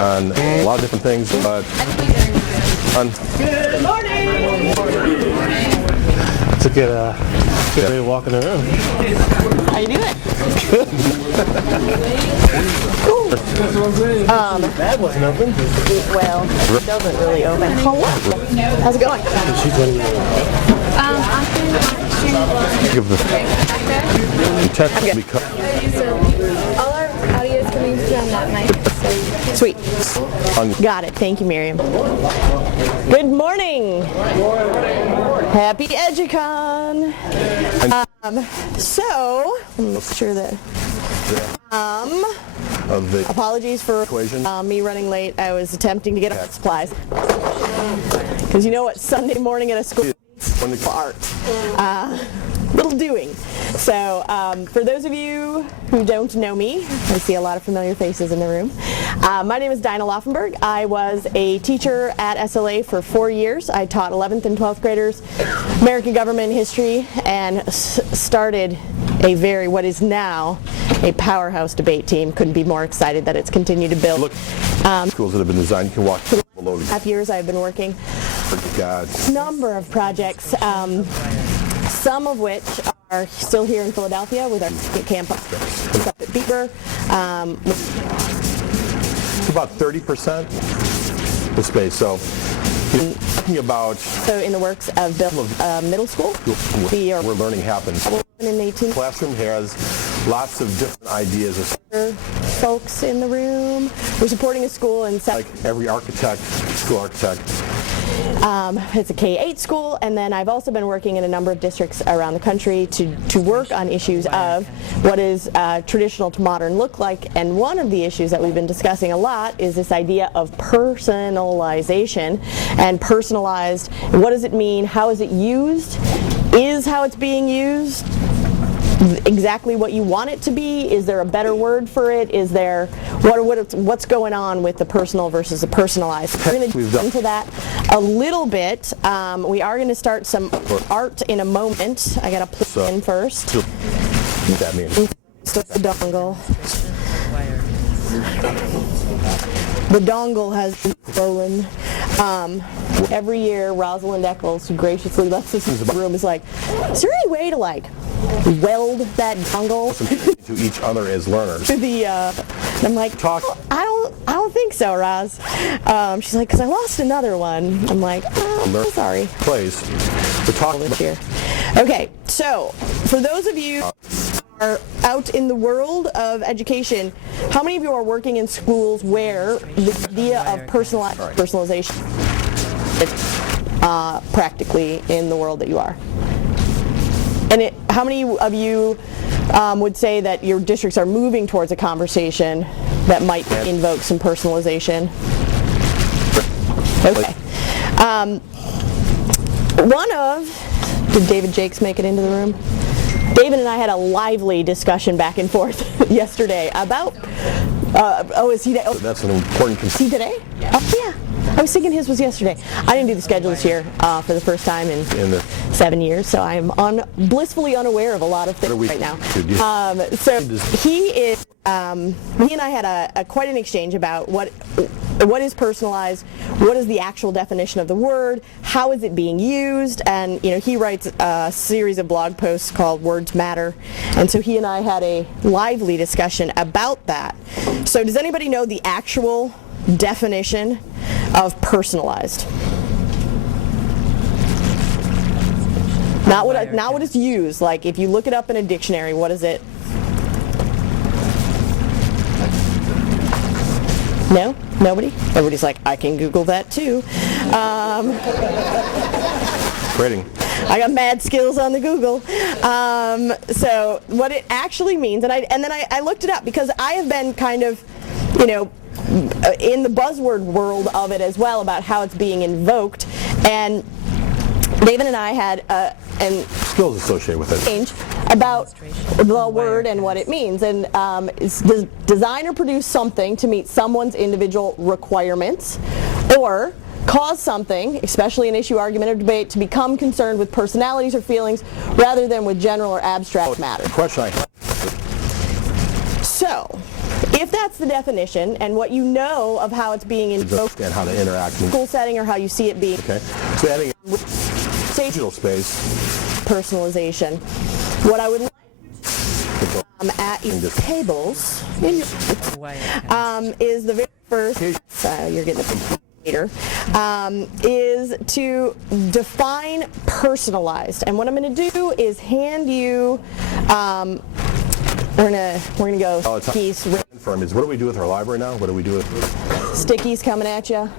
On a lot of different things, but Good morning! It's a good way of walking around. How you doing? That wasn't open. Well, it doesn't really open. Hello. How's it going? She's letting me give the intent I'm good. because All our audio is coming from that mic. Sweet. on Got it. Thank you, Miriam. Good morning. Happy EduCon. So, let me make sure that. of the Apologies for equation. me running late. I was attempting to get art supplies. Because you know what Sunday morning at a school When the- art. Little doing. So for those of you who don't know me, I see a lot of familiar faces in the room. My name is Dinah Laufenberg. I was a teacher at SLA for 4 years. I taught 11th and 12th graders American government history and started what is now a powerhouse debate team. Couldn't be more excited that it's continued to build. Look, schools that have been designed, you can walk below the 5 years I've been working God. number of projects, some of which are still here in Philadelphia with our campus up at Beaver. About 30% the space. So you're talking about So in the works of Bill Middle School, we are where learning happens. in 18 Classroom has lots of different ideas. folks in the room. We're supporting a school in Like every architect, school architect. it's a K-8 school, and then I've also been working in a number of districts around the country to work on issues of what is traditional to modern look like, and one of the issues that we've been discussing a lot is this idea of personalization and personalized. What does it mean? How is it used? Is how it's being used exactly what you want it to be? Is there a better word for it? Is there what's going on with the personal versus the personalized? We're going to get into that a little bit. We are going to start some art in a moment. I got to plug in first. What that means. The dongle. The dongle has been stolen. Every year, Rosalind Eccles, who graciously lets us into the room, is like, is there any way to weld that dongle To each other as learners. to the? And I'm like, Talk. I don't think so, Roz. She's like, because I lost another one. I'm like, oh, I'm sorry. Place. We're talking This about year. Okay, so for those of you who are out in the world of education, how many of you are working in schools where the idea of personalization is practically in the world that you are? And how many of you would say that your districts are moving towards a conversation that might invoke some personalization? Okay. Did David Jakes make it into the room? David and I had a lively discussion back and forth yesterday about, is he today? that's an important Is he today? Oh, yeah. I was thinking his was yesterday. I didn't do the schedule this year for the first time in 7 years, so I'm blissfully unaware of a lot of things right now. So he and I had quite an exchange about what is personalized, what is the actual definition of the word, how is it being used, and he writes a series of blog posts called Words Matter, and so he and I had a lively discussion about that. So does anybody know the actual definition of personalized? Not what it's used. Like if you look it up in a dictionary, what is it? No? Nobody? Everybody's like, I can Google that too. Grading. I got mad skills on the Google. So what it actually means, and then I looked it up because I have been kind of, in the buzzword world of it as well about how it's being invoked, and David and I had skills associated with it. Change about the word and what it means, and it's design or produce something to meet someone's individual requirements, or cause something, especially an issue, argument, or debate, to become concerned with personalities or feelings rather than with general or abstract matter. The question I have, if that's the definition and what you know of how it's being invoked And how to interact. in a school setting or how you see it being Okay. So adding digital space. personalization. What I would like at your tables is the very first, you're getting a later, is to define personalized. And what I'm going to do is hand you, we're gonna go piece. Firm is what do we do with our library now? What do we do with Stickies coming at you.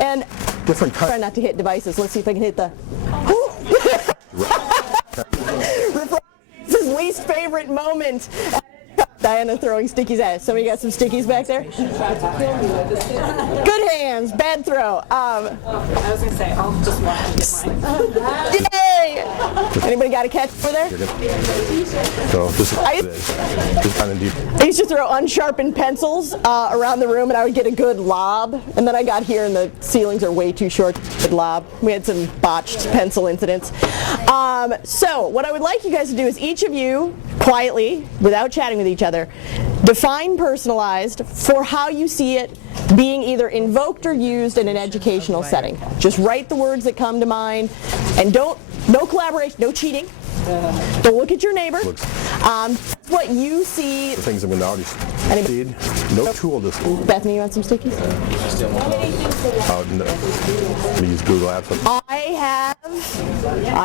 And different try kinds? not to hit devices. Let's see if I can hit the. This is least favorite moment. Diana throwing stickies at us. Somebody got some stickies back there? Good hands, bad throw. I was going to say, I'll just watch and get mine. Yay! Anybody got a catch over there? So this is kind of deep. I used to throw unsharpened pencils around the room and I would get a good lob. And then I got here and the ceilings are way too short for a good lob. We had some botched pencil incidents. So what I would like you guys to do is each of you, quietly, without chatting with each other, define personalized for how you see it being either invoked or used in an educational setting. Just write the words that come to mind and no collaboration, no cheating. Don't look at your neighbor. What you see. The things I'm going to already see. No tool this. Bethany, you want some stickies? No. Let me use Google Apps. I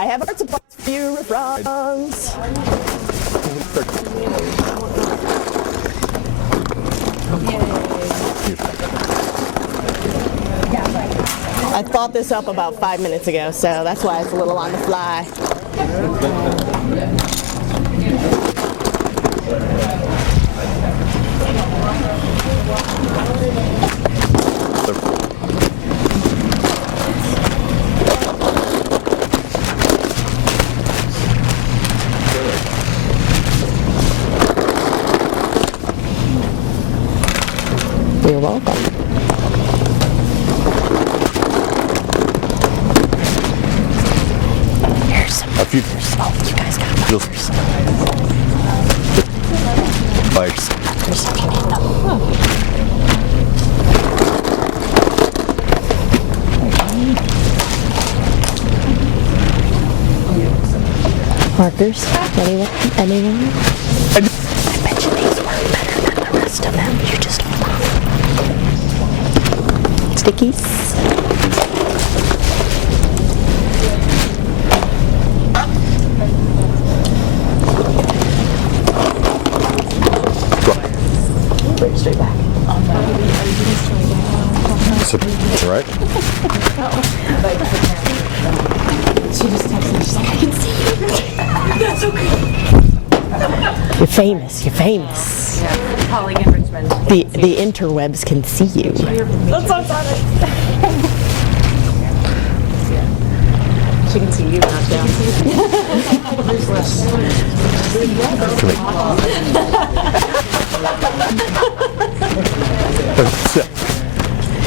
have art supplies for you, Franz. I thought this up about 5 minutes ago, so that's why it's a little on the fly. You're welcome. Here's some. A few. Oh, you guys got markers. Fires. Markers if you need them. Markers? Anyone? I bet you these work better than the rest of them. You just hold on. Stickies. Bring it straight back. Right? She just texted me, she's like, I can see you. That's okay. You're famous. You're famous. Yeah, calling in Richmond. The interwebs can see you. That's so funny. She can see you, not down.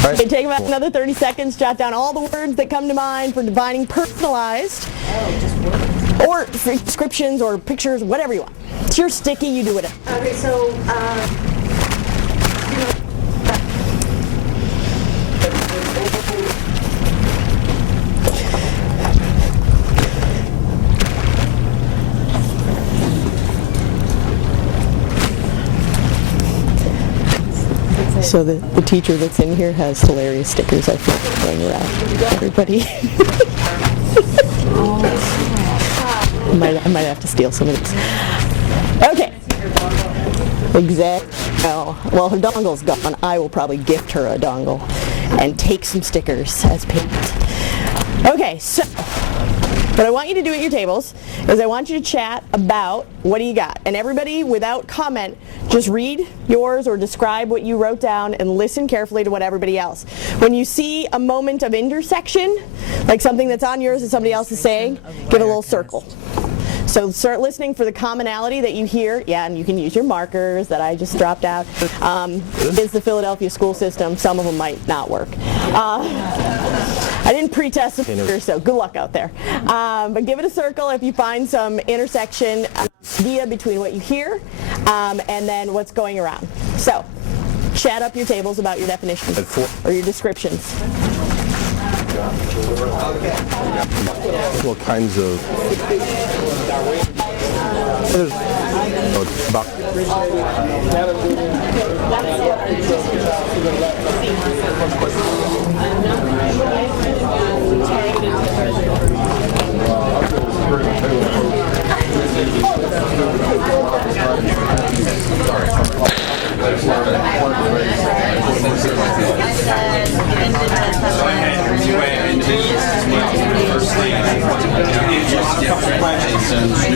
Okay, take about another 30 seconds, jot down all the words that come to mind for defining personalized, or for descriptions or pictures, whatever you want. It's your sticky, you do it. Okay, so, So the teacher that's in here has hilarious stickers, I think, going around everybody. I might have to steal some of these. Okay. Exactly. Oh, well, her dongle's gone. I will probably gift her a dongle and take some stickers as payment. Okay, so what I want you to do at your tables is I want you to chat about what do you got. And everybody, without comment, just read yours or describe what you wrote down and listen carefully to what everybody else. When you see a moment of intersection, like something that's on yours and somebody else is saying, give a little circle. So start listening for the commonality that you hear. Yeah, and you can use your markers that I just dropped out. It's the Philadelphia school system. Some of them might not work. I didn't pre-test it, so good luck out there. But give it a circle if you find some intersection idea between what you hear and then what's going around. So, chat up your tables about your definitions or your descriptions. What kinds of about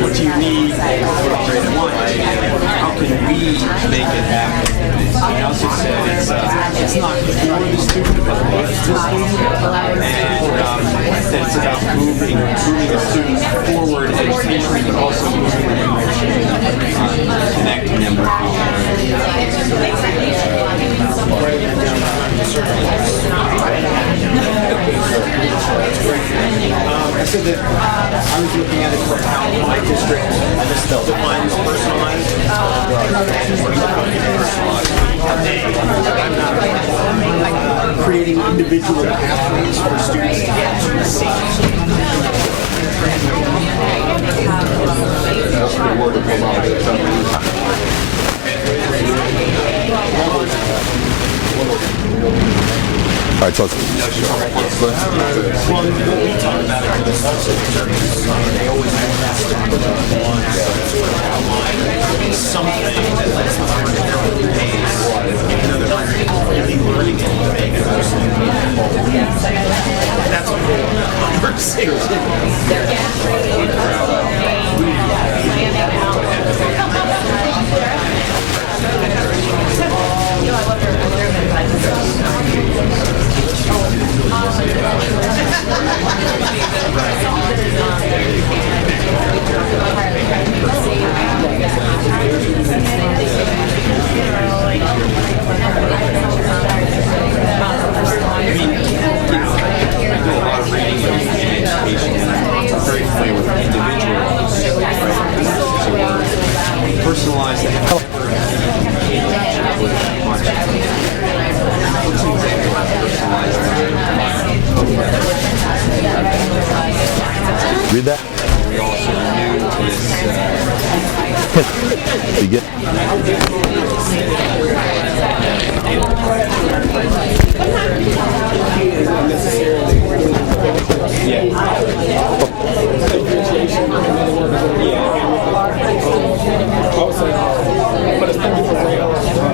what do you need for grade 1? How can we make it happen? And I also said it's not for the student, but for the student. And that it's about moving the students forward educationally, but also moving them emotionally, connecting them with I said that I was looking at it for how my district defines personalized. I'm creating individual pathways for students to get to the same. all right, so let's Well, what we talk about it is also they always ask something that lets them learn at their own pace, even though they're not really learning anything. That's a whole conversation. Personalized and read that. we also knew this You get But it's not different ways.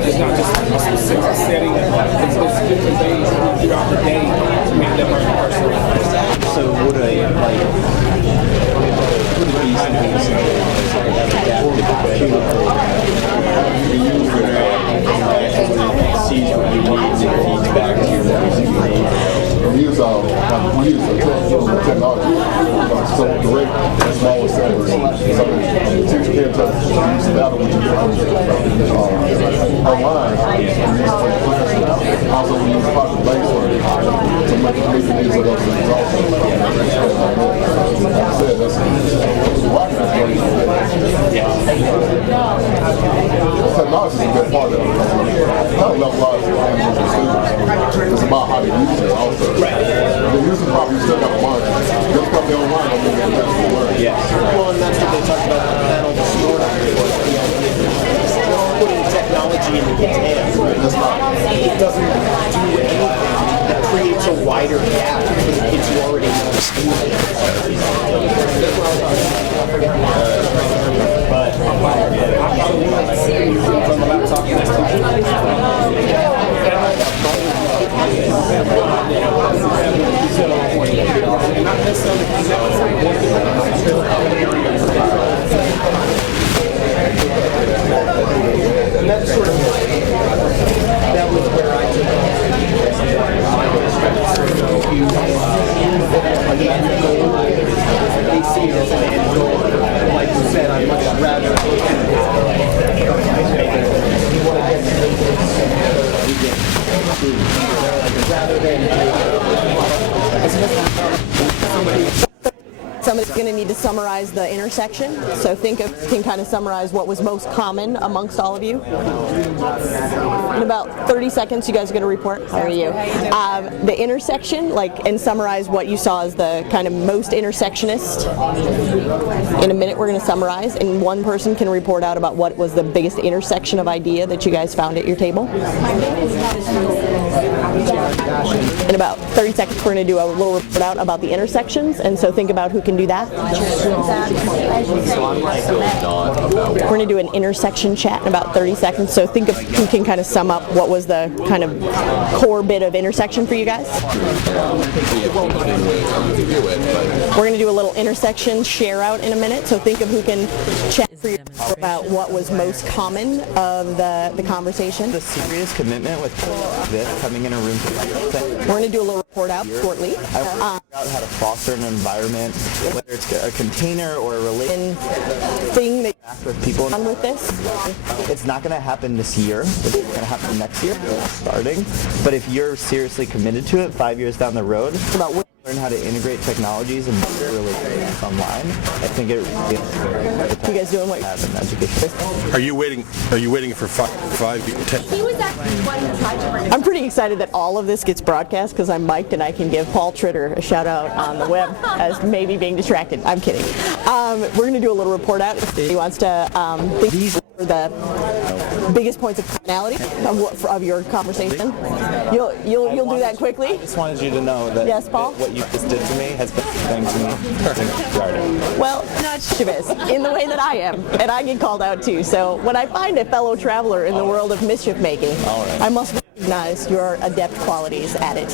It's not just a specific setting. It's different ways throughout the day to make them learn personalized. So would a these things adapted to the user sees what you want and feeds back to your We use technology, so direct and smaller settings. So the teacher can use that online. Also, we use population to make the needs of those results. Like I said, that's technology is a big part of it. How to levelize the students. It's about how they use it also. The user probably still got to learn. Just because they're online, don't mean they're going to learn. Yes. Well, and that's what they talked about on the panel this morning. Putting technology in the kids' hands. That's not. It doesn't do anything. It creates a wider gap for the kids who already know school. But from about talking to and that's sort of that was where I took off. They see it as an end goal. Like you said, I'd much rather rather than as much to summarize the intersection. So can kind of summarize what was most common amongst all of you. In about 30 seconds, you guys are going to report. How are you? The intersection, and summarize what you saw as the kind of most intersectionist. In a minute, we're going to summarize, and one person can report out about what was the biggest intersection of idea that you guys found at your table. In about 30 seconds, we're going to do a little report out about the intersections, and so think about who can do that. We're going to do an intersection chat in about 30 seconds, so think of who can kind of sum up what was the kind of core bit of intersection for you guys. We're going to do a little intersection share out in a minute, so think of who can chat for you about what was most common of the conversation. The serious commitment with this coming in a room. We're going to do a little report out shortly. I figured out how to foster an environment, whether it's a container or a relation thing that with people on with this. It's not going to happen this year. It's going to happen next year, starting. But if you're seriously committed to it, 5 years down the road, about learn how to integrate technologies and really online. I think it. You guys doing what? Have an education. Are you waiting for 5, 10? He was actually the one who tried to bring it. I'm pretty excited that all of this gets broadcast because I'm mic'd and I can give Paul Tritter a shout out on the web as maybe being distracted. I'm kidding. We're going to do a little report out. If he wants to think these are the biggest points of commonality of your conversation. You'll do that quickly. I just wanted you to know that yes, Paul? What you just did to me has been thing to me. Well, not Chavez, in the way that I am, and I get called out too. So when I find a fellow traveler in the world of mischief making, I must recognize your adept qualities at it.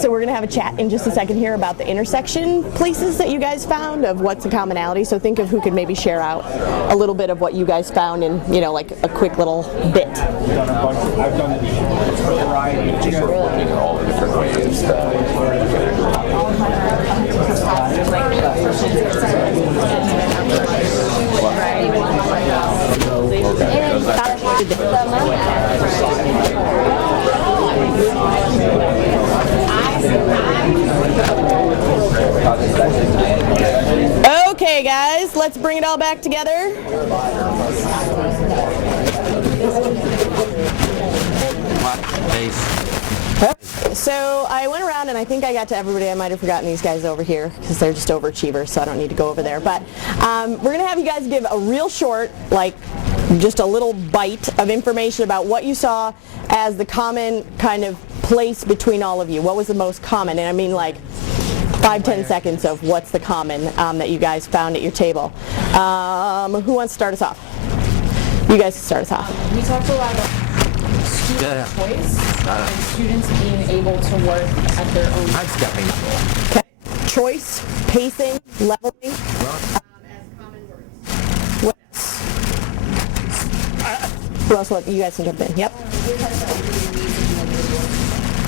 So we're going to have a chat in just a second here about the intersection places that you guys found of what's the commonality. So think of who could maybe share out a little bit of what you guys found in, like a quick little bit. I've done a variety of just looking at all the different ways. Okay, guys, let's bring it all back together. So I went around and I think I got to everybody. I might have forgotten these guys over here because they're just overachievers, so I don't need to go over there. But we're going to have you guys give a real short, just a little bite of information about what you saw as the common kind of place between all of you. What was the most common? And I mean 5-10 seconds of what's the common that you guys found at your table. Who wants to start us off? You guys can start us off. We talked a lot about student choice and students being able to work at their own pace. Okay. Choice, pacing, leveling. As common words. What else? Who else? You guys can jump in. Yep.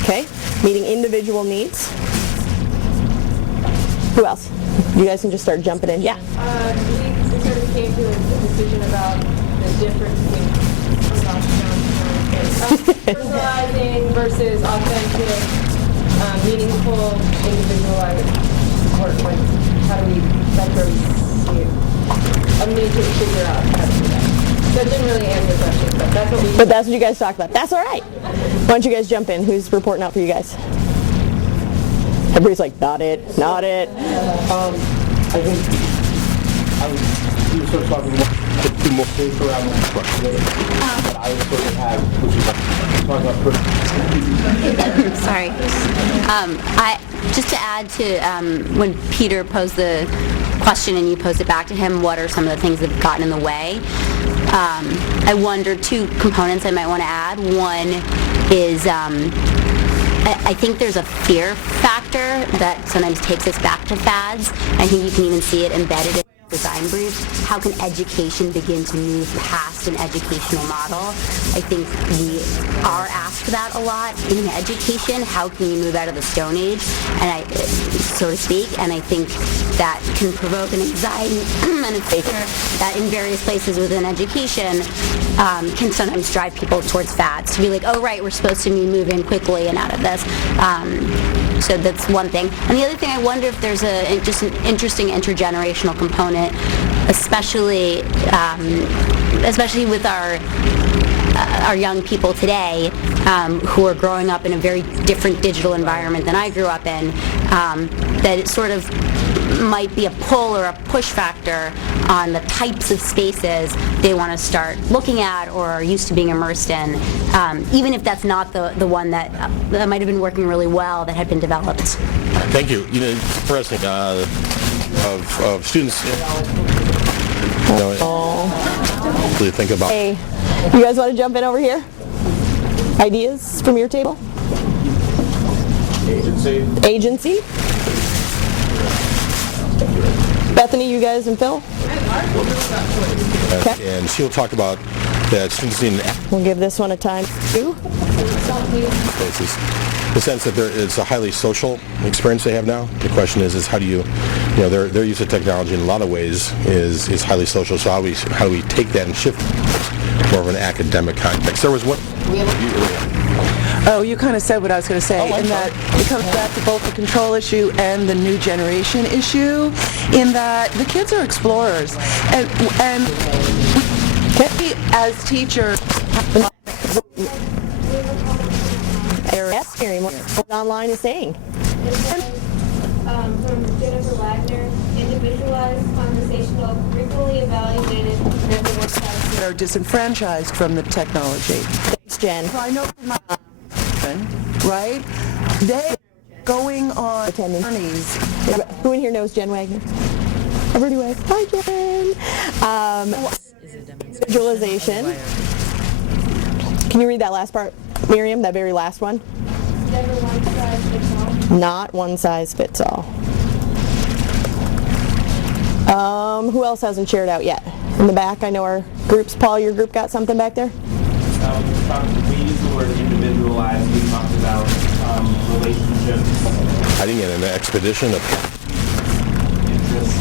Okay. Meeting individual needs. Who else? You guys can just start jumping in. Yeah. We sort of came to a decision about the difference between personalizing versus authentic, meaningful, individualized work. How do we, that's where we see it. I'm going to figure out how to do that. That didn't really answer the question, but that's what we... But that's what you guys talked about. That's all right. Why don't you guys jump in? Who's reporting out for you guys? Everybody's like, not it, not it. I think you were sort of talking about the two more things around the question that I was sort of have, which is talking about personalization. Sorry. Just to add to when Peter posed the question and you posed it back to him, what are some of the things that have gotten in the way? I wonder two components I might want to add. One is I think there's a fear factor that sometimes takes us back to fads. I think you can even see it embedded in design briefs. How can education begin to move past an educational model? I think we are asked that a lot in education. How can you move out of the Stone Age, so to speak? And I think that can provoke an anxiety and a fear that in various places within education can sometimes drive people towards fads. To be like, oh right, we're supposed to move in quickly and out of this. So that's one thing. And the other thing, I wonder if there's just an interesting intergenerational component, especially with our young people today who are growing up in a very different digital environment than I grew up in, that it sort of might be a pull or a push factor on the types of spaces they want to start looking at or are used to being immersed in, even if that's not the one that might have been working really well that had been developed. Thank you. You know, it's interesting of students. Really think about. Hey, you guys want to jump in over here? Ideas from your table? Agency. Bethany, you guys, and Phil? Okay. And she'll talk about that students need an We'll give this one a time too. spaces. The sense that it's a highly social experience they have now. The question is how do you know, their use of technology in a lot of ways is highly social. So how do we take that and shift more of an academic context? There was one. Oh, you kind of said what I was going to say, in that it comes back to both the control issue and the new generation issue, in that the kids are explorers, and we as teachers. Yes, Miriam, what online is saying. From Jennifer Wagner, individualized, conversational, frequently evaluated, never works out. That are disenfranchised from the technology. Thanks, Jen. So I know from my right, they going on journeys. Who in here knows Jen Wagner? Everybody wave. Hi, Jen. Visualization. Can you read that last part, Miriam? That very last one. Never one size fits all. Not one size fits all. Who else hasn't shared out yet? In the back, I know our groups. Paul, your group got something back there? We used the word individualized. We talked about relationships. Hiding in an expedition of Interests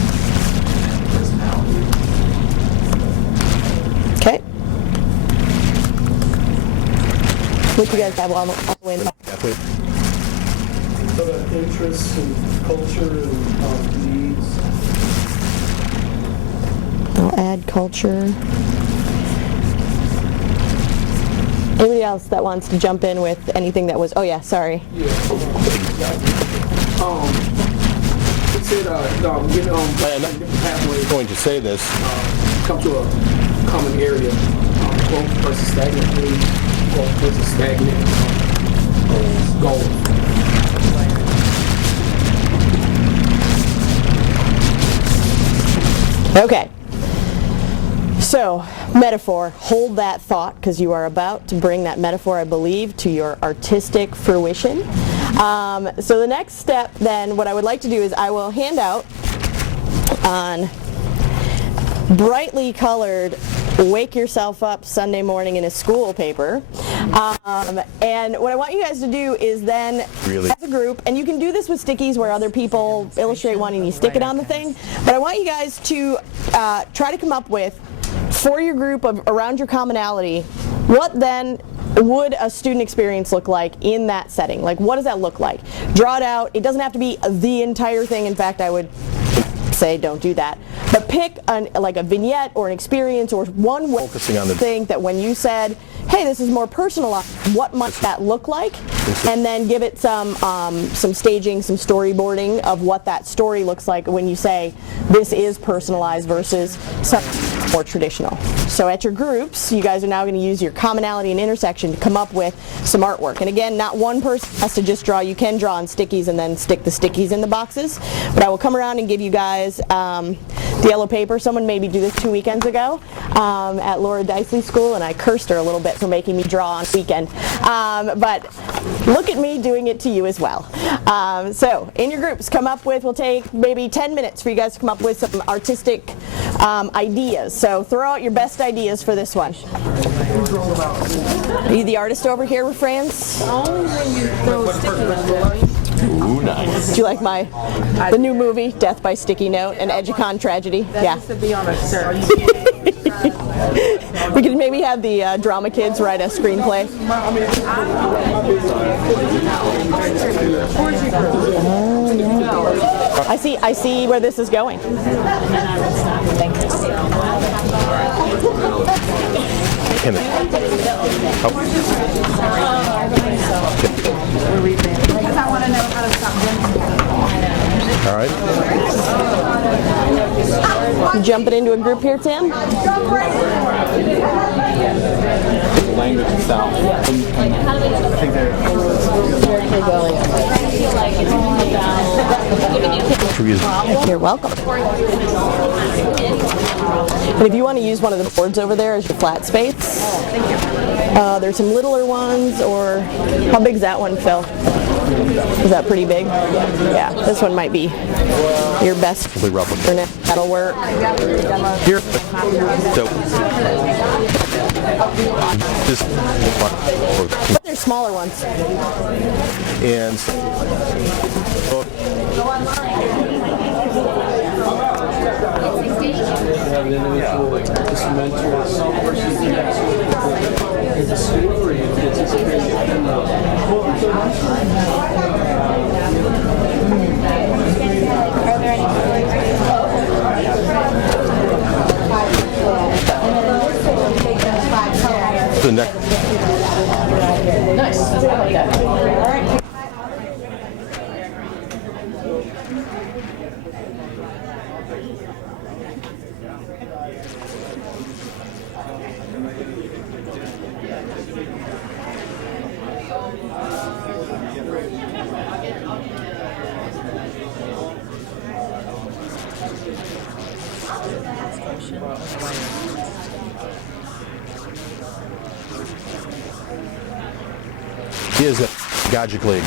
and personality. Okay. What you guys have on the way? So that interests and culture and needs. I'll add culture. Anybody else that wants to jump in with anything that was, oh yeah, sorry. It said, get on pathways. going to say this. Come to a common area. Growth versus stagnant needs. Growth versus stagnant goals. Okay. So, metaphor, hold that thought because you are about to bring that metaphor, I believe, to your artistic fruition. So the next step then, what I would like to do is I will hand out on brightly colored Wake Yourself Up Sunday Morning in a School paper. And what I want you guys to do is then, as a group, and you can do this with stickies where other people illustrate one and you stick it on the thing, but I want you guys to try to come up with, for your group around your commonality, what then would a student experience look like in that setting? Like, what does that look like? Draw it out. It doesn't have to be the entire thing. In fact, I would say don't do that. But pick like a vignette or an experience or one way Focusing on the thing that when you said, hey, this is more personalized, what might that look like? And then give it some staging, some storyboarding of what that story looks like when you say this is personalized versus something more traditional. So at your groups, you guys are now going to use your commonality and intersection to come up with some artwork. And again, not one person has to just draw. You can draw on stickies and then stick the stickies in the boxes. But I will come around and give you guys the yellow paper. Someone maybe do this 2 weekends ago at Laura Dicey School, and I cursed her a little bit for making me draw on weekend. But look at me doing it to you as well. So in your groups, come up with, we'll take maybe 10 minutes for you guys to come up with some artistic ideas. So throw out your best ideas for this one. Are you the artist over here with France? Only when you throw a sticky on them. Ooh, nice. Do you like the new movie, Death by Sticky Note, an EduCon tragedy? That Yeah. used to be on a shirt. We could maybe have the drama kids write a screenplay. I see where this is going. Because I want to know how to stop All right. You jumping into a group here, Tim? Language itself. You're welcome. And if you want to use one of the boards over there as your flat space, there's some littler ones, or how big's that one, Phil? Is that pretty big? Yeah, this one might be your best internet. That'll work. Here. So, this, but there's smaller ones. and Have an individual, this mentor, some versus the next it's a story, it's experience. the next. Nice. I like that. All right. He is godically.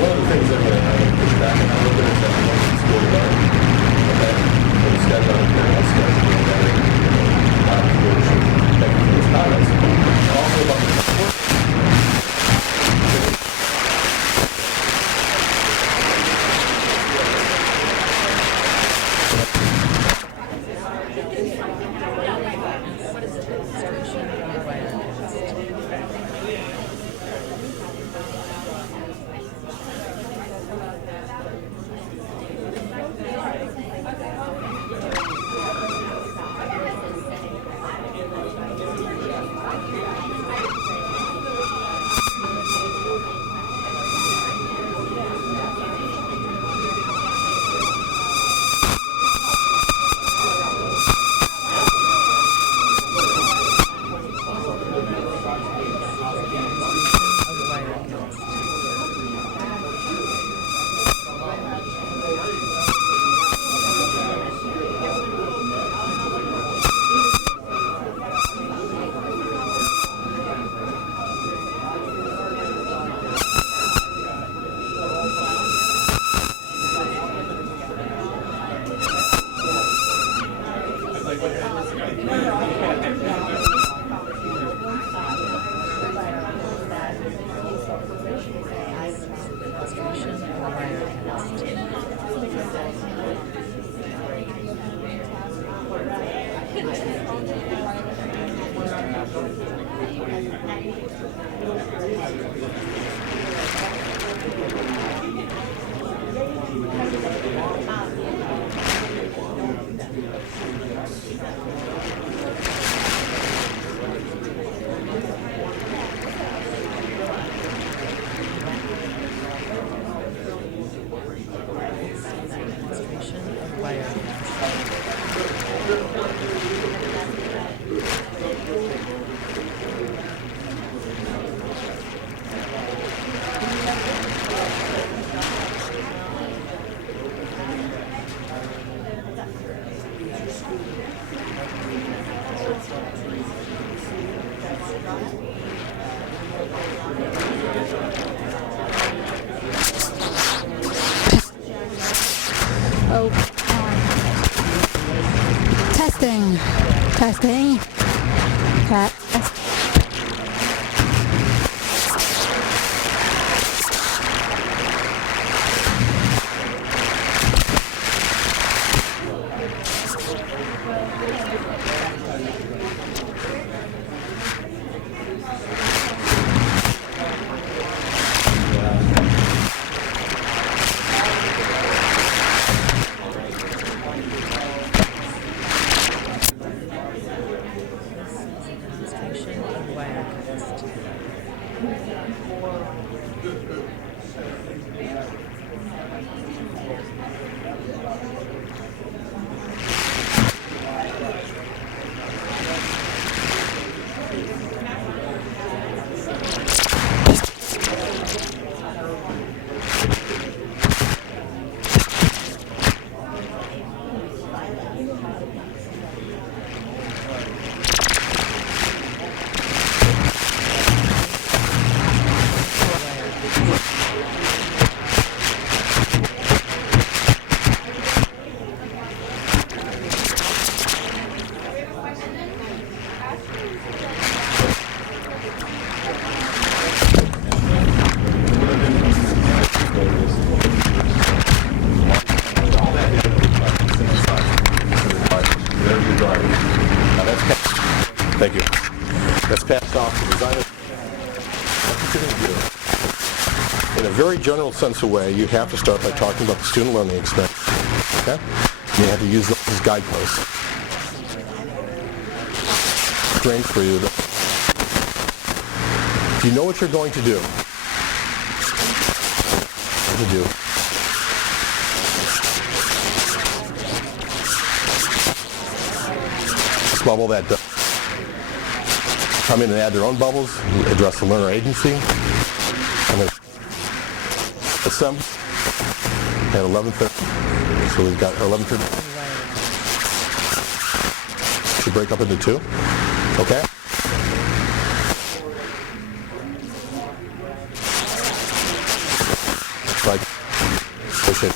One of the things I'm going to push back on a little bit is that we want school to learn. Okay? And instead of parallel scheduling that thank you for those comments. And also about the support. Testing. Thank you. That's passed off to designers. In a very general sense of way, you have to start by talking about the student learning experience. Okay? You have to use those as guideposts. Strange for you. If you know what you're going to do, to do. This bubble that come in and add their own bubbles, address the learner agency. And then assemble at 11:30. So we've got our 11:30. Should break up into two. Okay. Like push it.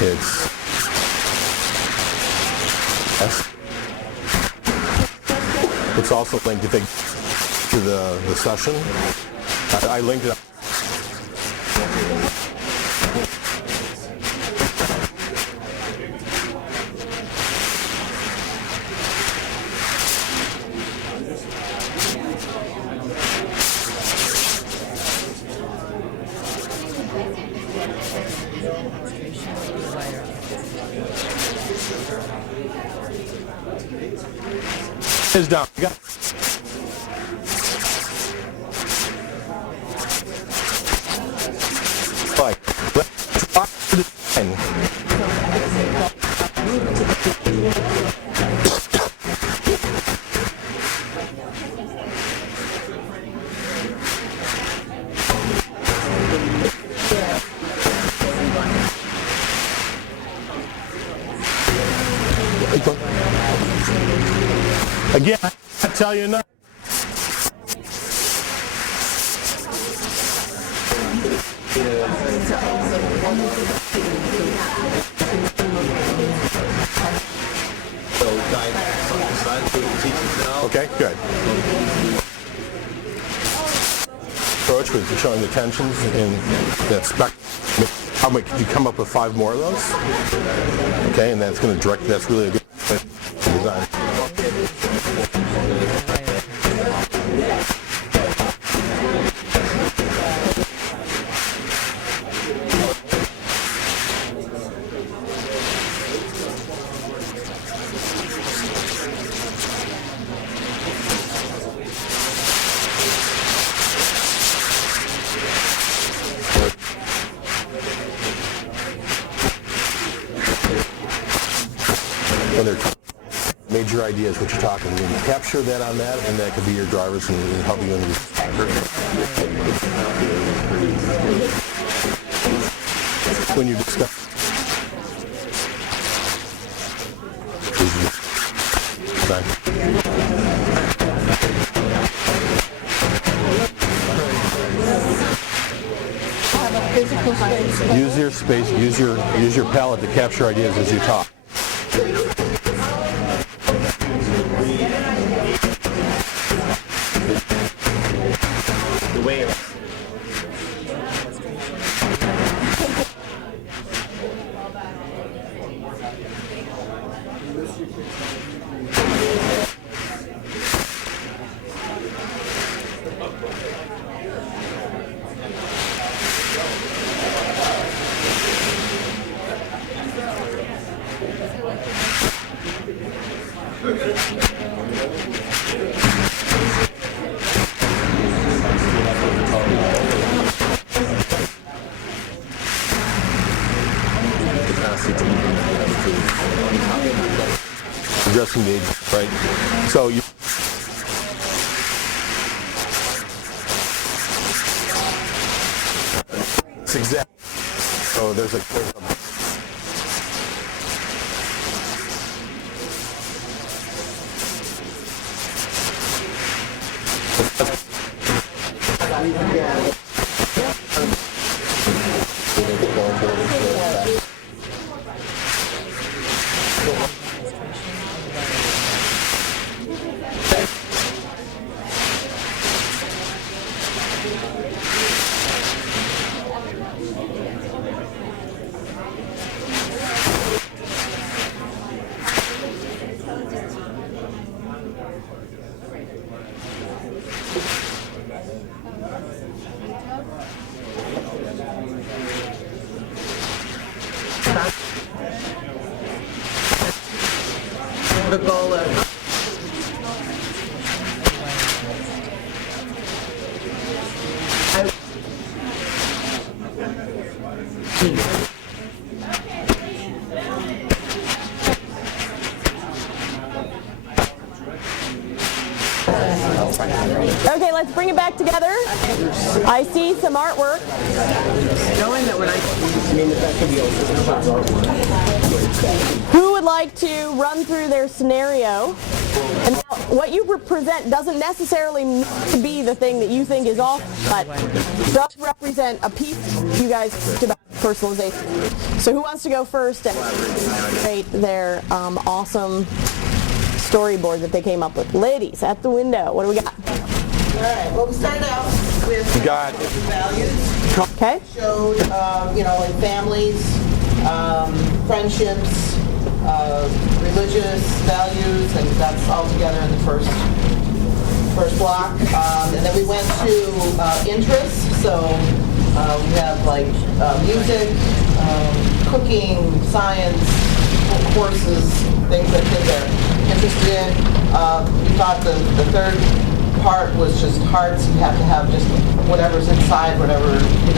It's It's also linked, if it, to the session. I linked it up. Is down. You got right. Let's try to design. Again, I tell you now. Okay, good. Approach with showing the tensions in that spectrum. How much could you come up with 5 more of those? Okay, and that's going to direct. That's really a good design. When they're major ideas, what you're talking, you can capture that on that, and that could be your drivers and help you in the when you discuss. Use your space, use your palette to capture ideas as you talk. Addressing the age, right? So you. It's exactly. So there's a. Coca-Cola. Okay, let's bring it back together. I see some artwork. Knowing that when Who would like to run through their scenario? And what you present doesn't necessarily need to be the thing that you think is off, but does represent a piece you guys talked about personalization. So who wants to go first and create their awesome storyboard that they came up with? Ladies, at the window, what do we got? All right, well, we started out with values. Okay. Showed, in families, friendships, religious values, and that's all together in the first block. And then we went to interests. So we have like music, cooking, science, courses, things that kids are interested in. We thought the third part was just hearts. You have to have just whatever's inside, whatever you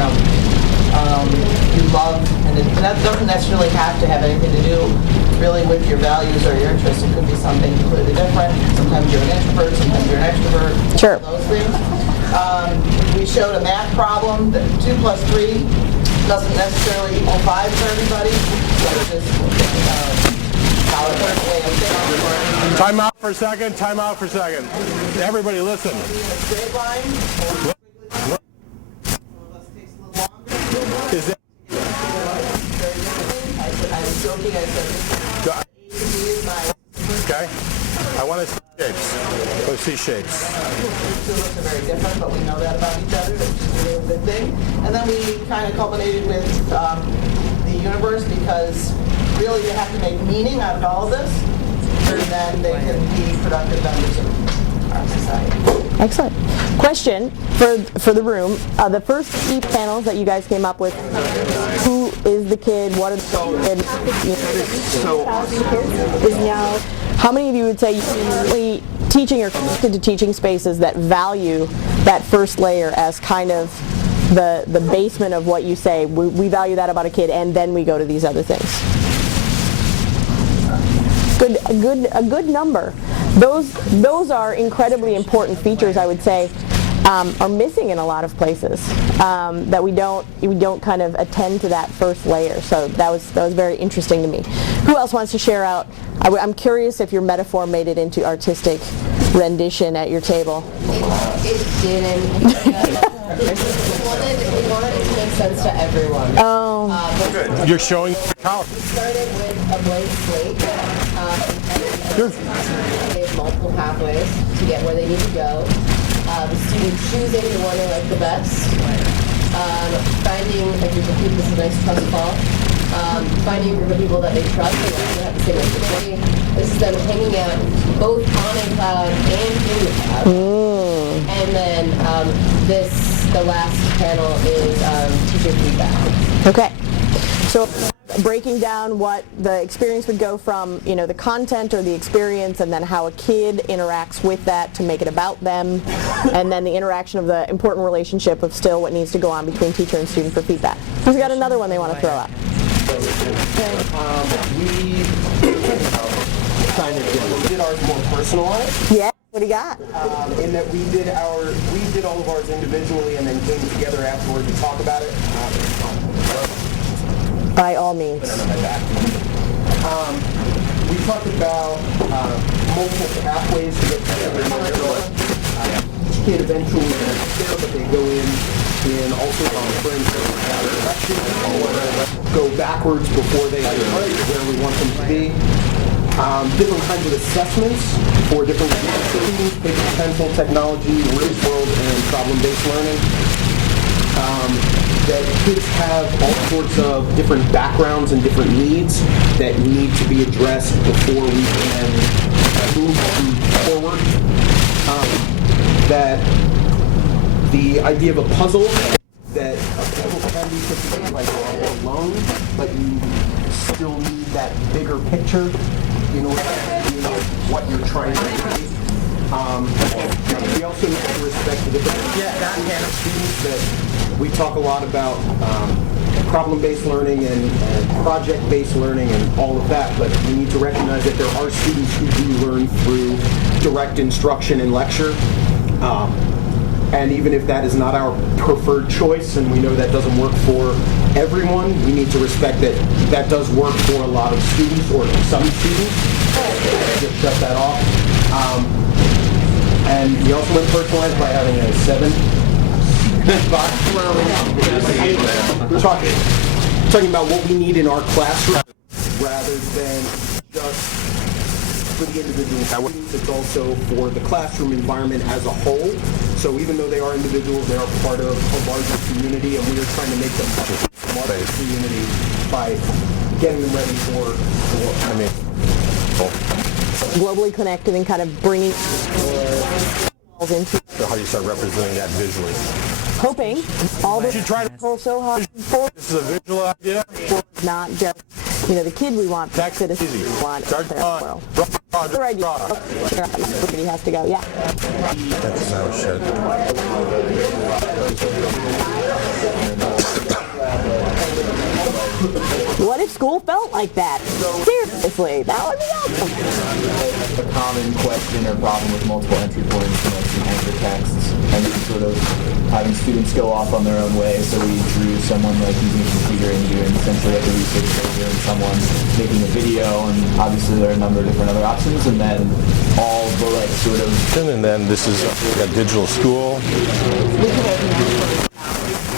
love, and that doesn't necessarily have to have anything to do really with your values or your interests. It could be something completely different. Sometimes you're an introvert, sometimes you're an extrovert. Sure. Those things. We showed a math problem that 2 plus 3 doesn't necessarily equal 5 for everybody. So it's just how it works, way of thinking. Time out for a second. Time out for a second. Everybody listen. In a straight line. Is it? I was joking. I said, Okay. I want to see shapes. Let's see shapes. two of us are very different, but we know that about each other. It's really a good thing. And then we kind of culminated with the universe, because really you have to make meaning out of all of this, and then they can be productive members of our society. Excellent. Question for the room. The first 3 panels that you guys came up with, who is the kid, what are the kids, is now, how many of you would say you're really teaching or connected to teaching spaces that value that first layer as kind of the basement of what you say, we value that about a kid, and then we go to these other things? A good number. Those are incredibly important features, I would say, are missing in a lot of places, that we don't kind of attend to that first layer. So that was very interesting to me. Who else wants to share out? I'm curious if your metaphor made it into artistic rendition at your table. It didn't. We wanted it to make sense to everyone. Oh. You're showing the college. We started with a blank slate. They have multiple pathways to get where they need to go. The student choosing the one they like the best. Finding a group of people, this is a nice trust fall. Finding a group of people that they trust and also have the same activity. This is them hanging out both on a cloud and in the cloud. And then the last panel is teacher feedback. Okay. So breaking down what the experience would go from, the content or the experience, and then how a kid interacts with that to make it about them, and then the interaction of the important relationship of still what needs to go on between teacher and student for feedback. Who's got another one they want to throw out? We kind of did ours more personalized. Yeah. What do you got? In that we did all of ours individually and then came together afterward to talk about it. By all means. We talked about multiple pathways to get together. Each kid eventually there, but they go in all sorts of different directions, or go backwards before they get where we want them to be. Different kinds of assessments for different things, paper, pencil, technology, real world, and problem-based learning. That kids have all sorts of different backgrounds and different needs that need to be addressed before we can move them forward. That the idea of a puzzle, that a puzzle can be put together like alone, but you still need that bigger picture in order to what you're trying to do. We also need to respect the different kind of students that we talk a lot about problem-based learning and project-based learning and all of that, but we need to recognize that there are students who do learn through direct instruction and lecture. And even if that is not our preferred choice, and we know that doesn't work for everyone, we need to respect that that does work for a lot of students, or some students. Just shut that off. And we also went personalized by having a 7 box. We're talking about what we need in our classroom rather than just for the individual students. It's also for the classroom environment as a whole. So even though they are individuals, they are part of a larger community, and we are trying to make them part of a larger community by getting them ready for globally connected and kind of bringing into. So how do you start representing that visually? Hoping all the people so hard for. This is a visual idea. Not just, the kid we want, the citizens we want in their world. The right idea. Everybody has to go, yeah. That's no shit. What if school felt like that? Seriously, that would be awesome. A common question or problem with multiple entry points, some anchor texts, and then sort of having students go off on their own way. So we drew someone like using a computer and doing essentially like a research paper, and someone making a video, and obviously there are a number of different other options, and then all the like sort of. And then this is a digital school.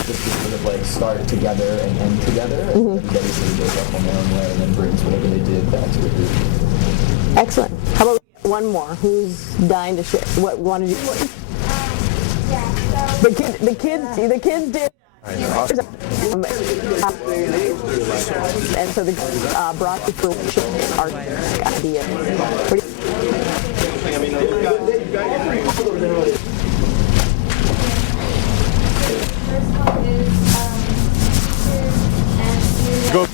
Just to sort of like start together and end together, and everybody sort of goes off on their own way and then brings whatever they did back to the group. Excellent. How about one more? Who's dying to share? What wanted you? The kids did. And so the brought the fruition our idea. Go.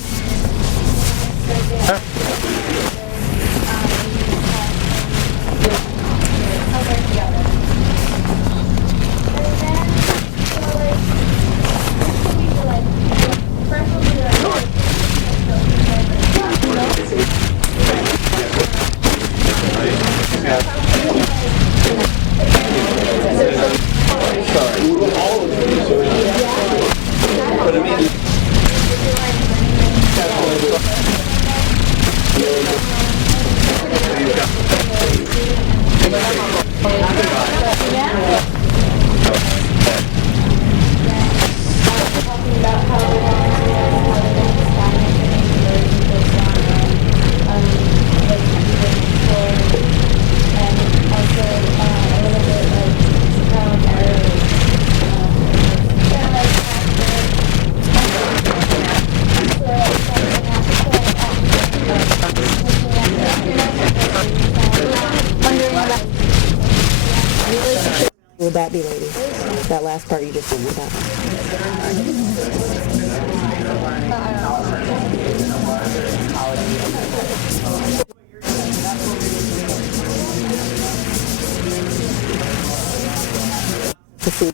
Would that be, lady? That last part you just said about. To see.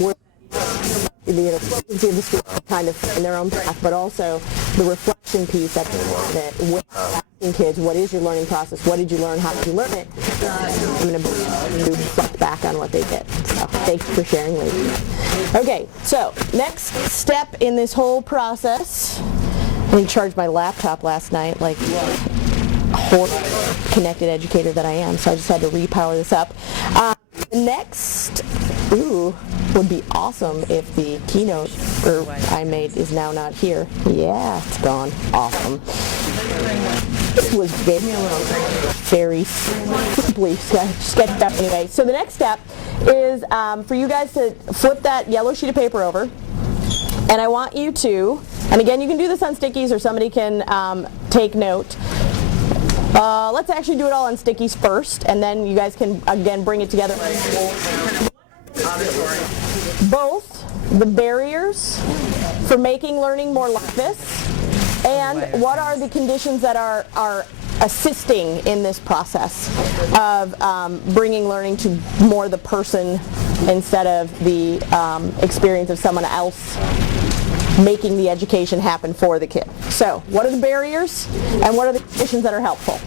We're the efficiency of the school kind of in their own path, but also the reflection piece that with asking kids, what is your learning process? What did you learn? How did you learn it? I'm going to reflect back on what they did. So thanks for sharing, ladies. Okay, so next step in this whole process. I charged my laptop last night like a horrible connected educator that I am, so I just had to repower this up. Next, would be awesome if the keynote I made is now not here. Yeah, it's gone. Awesome. This was very simply sketched up anyway. So the next step is for you guys to flip that yellow sheet of paper over, and I want you to, and again you can do this on stickies or somebody can take note. Let's actually do it all on stickies first, and then you guys can again bring it together. Both the barriers for making learning more like this And what are the conditions that are assisting in this process of bringing learning to more the person instead of the experience of someone else making the education happen for the kid. So what are the barriers and what are the conditions that are helpful?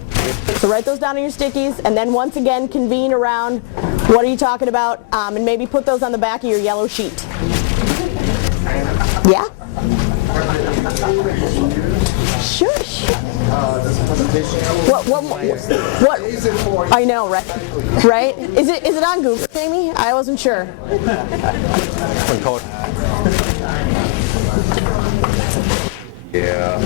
So write those down on your stickies, and then once again convene around what are you talking about, and maybe put those on the back of your yellow sheet. Yeah? Shush. What? I know, right? Right? Is it on Google, Jamie? I wasn't sure. Yeah.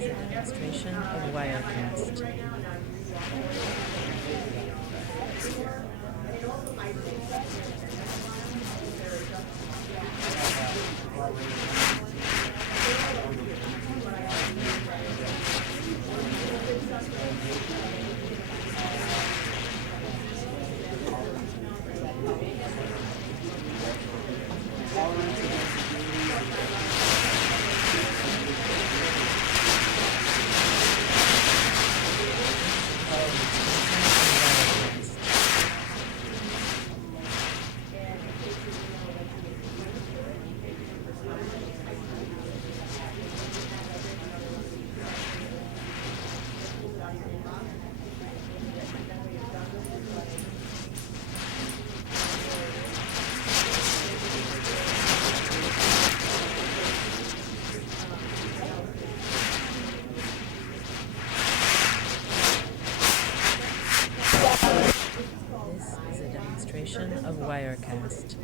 Demonstration of Wirecast. Of Wirecast.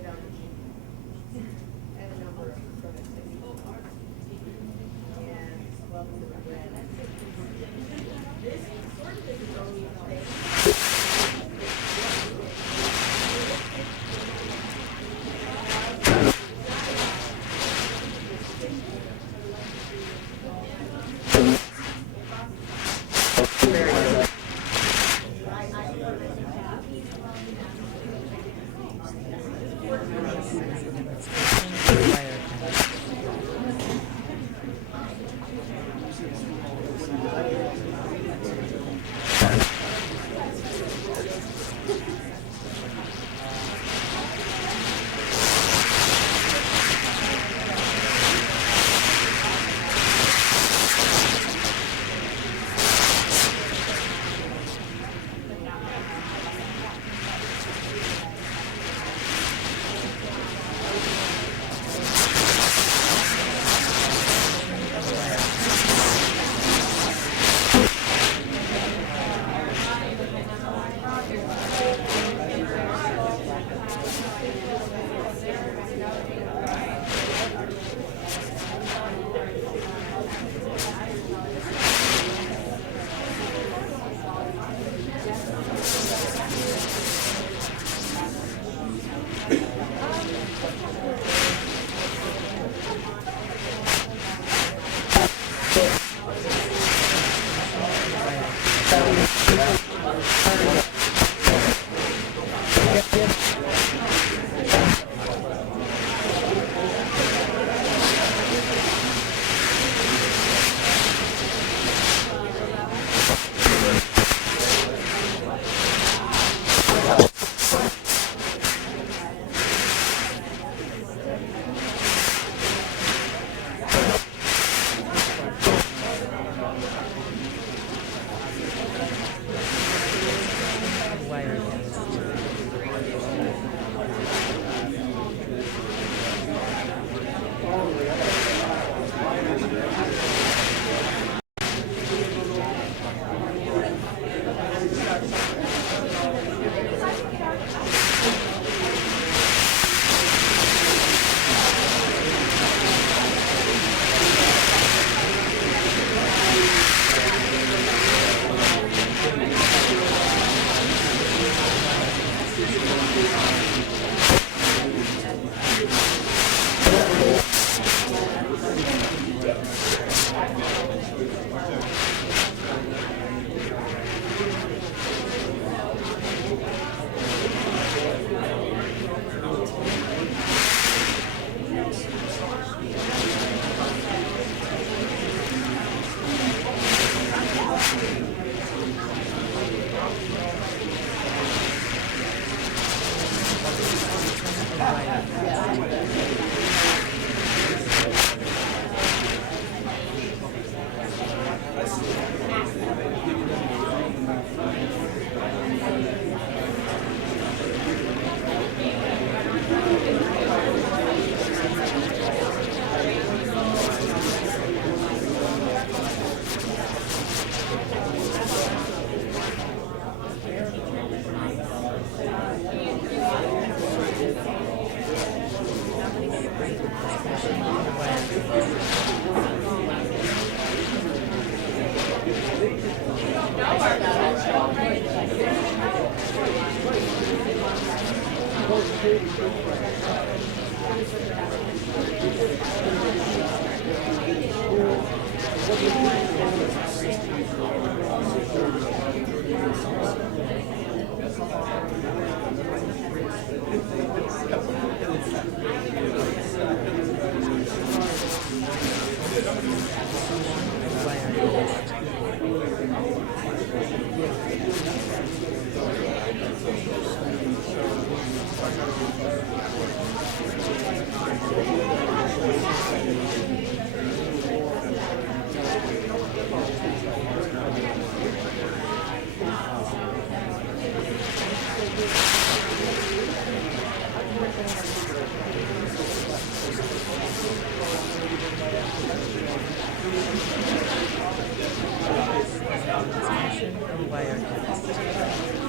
Demonstration of Wirecast. Demonstration of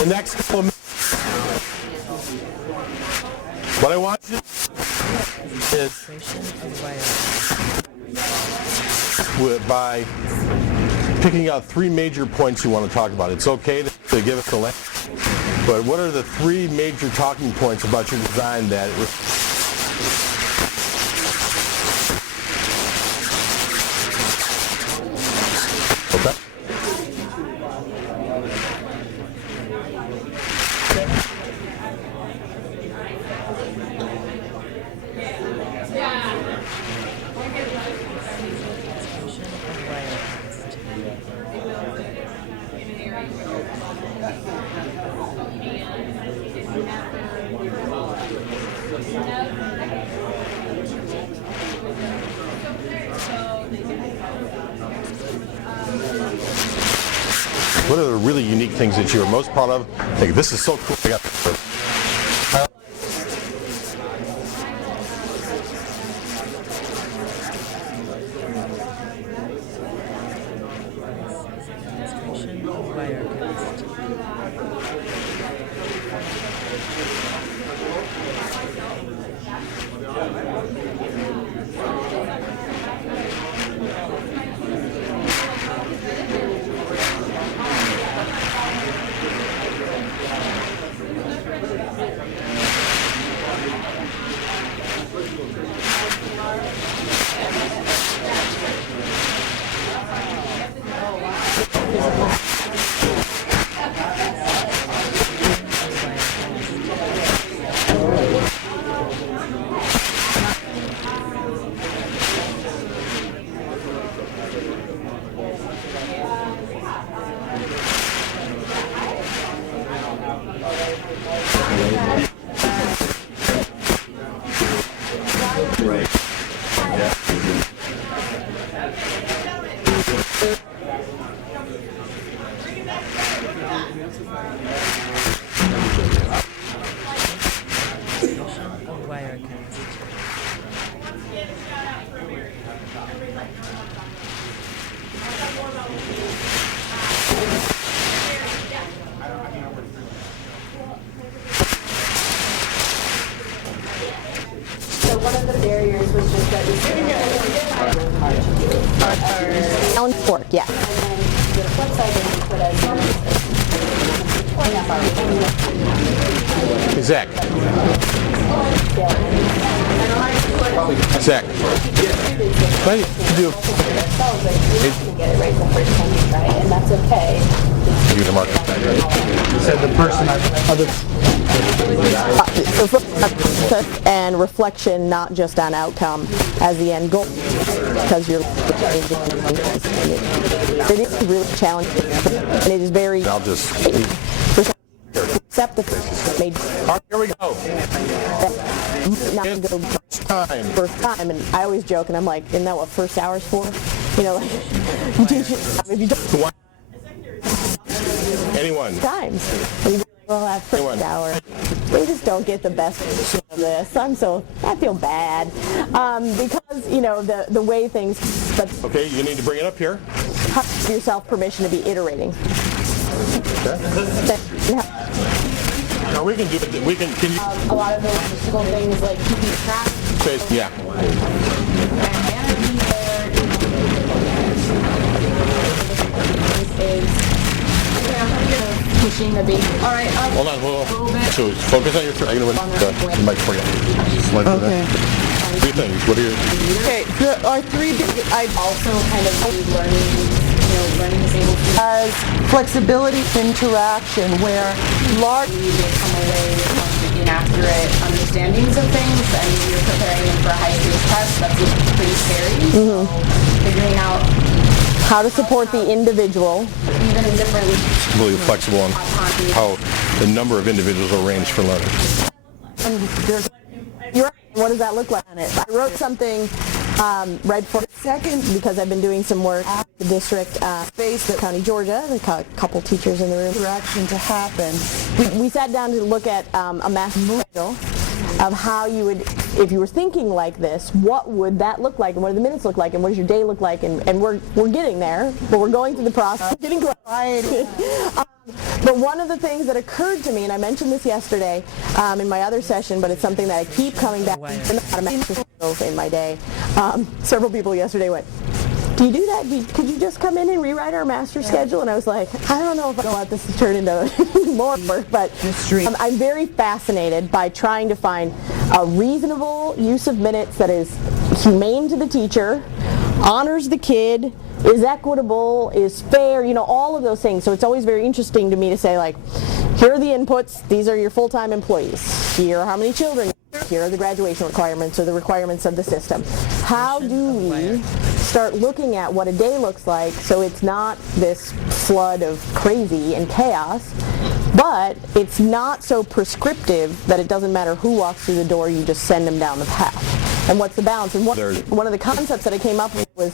The next couple of minutes, what I want you to do is by picking out 3 major points you want to talk about. It's okay to give us the list, but what are the 3 major talking points about your design that okay? What are the really unique things that you are most proud of? I think this is so cool. I got Demonstration of Wirecast. Wirecast. Challenge work, yeah. The flip side is you put as Zach. Zach. What do you can get it right the first time you try it, and that's okay. do to mark? You said the person And reflection, not just on outcome as the end goal, because you're it is really challenging, and it is very. I'll just Accept the made. Here we go. Not to go first time, and I always joke, and I'm like, isn't that what first hour's for? You know, like you teach it if you don't. Anyone. Times. We'll have first hour. We just don't get the best of this. I feel bad because you know the way things. But okay, you need to bring it up here. Give yourself permission to be iterating. Okay. No, we can do it. We can. Can you? A lot of the logistical things like keeping track. Yeah. Pushing the baby. All right. Hold on. So focus on your. I'm going to the mic for you. Okay. What do you think? What are your? Okay, our three big, I Also kind of learning disabled students. as flexibility interaction where large They come away with inaccurate understandings of things, and you're preparing them for a high-stakes test. That's pretty scary. So figuring out how to support the individual, even in different. Really flexible on how the number of individuals are arranged for learning. You're right. What does that look like on it? I wrote something right before second because I've been doing some work at the district space at County, Georgia. There's a couple teachers in the room. interaction to happen. We sat down to look at a master schedule of how you would, if you were thinking like this, what would that look like, and what do the minutes look like, and what does your day look like, and we're getting there, but we're going through the process, getting close. But one of the things that occurred to me, and I mentioned this yesterday in my other session, but it's something that I keep coming back to in my day. Several people yesterday went, do you do that? Could you just come in and rewrite our master schedule? And I was like, I don't know if I want this to turn into more work, but I'm very fascinated by trying to find a reasonable use of minutes that is humane to the teacher, honors the kid, is equitable, is fair, you know, all of those things. So it's always very interesting to me to say, like, here are the inputs, these are your full-time employees, here are how many children, here are the graduation requirements or the requirements of the system. How do we start looking at what a day looks like so it's not this flood of crazy and chaos, but it's not so prescriptive that it doesn't matter who walks through the door, you just send them down the path. And what's the balance? And one of the concepts that I came up with was,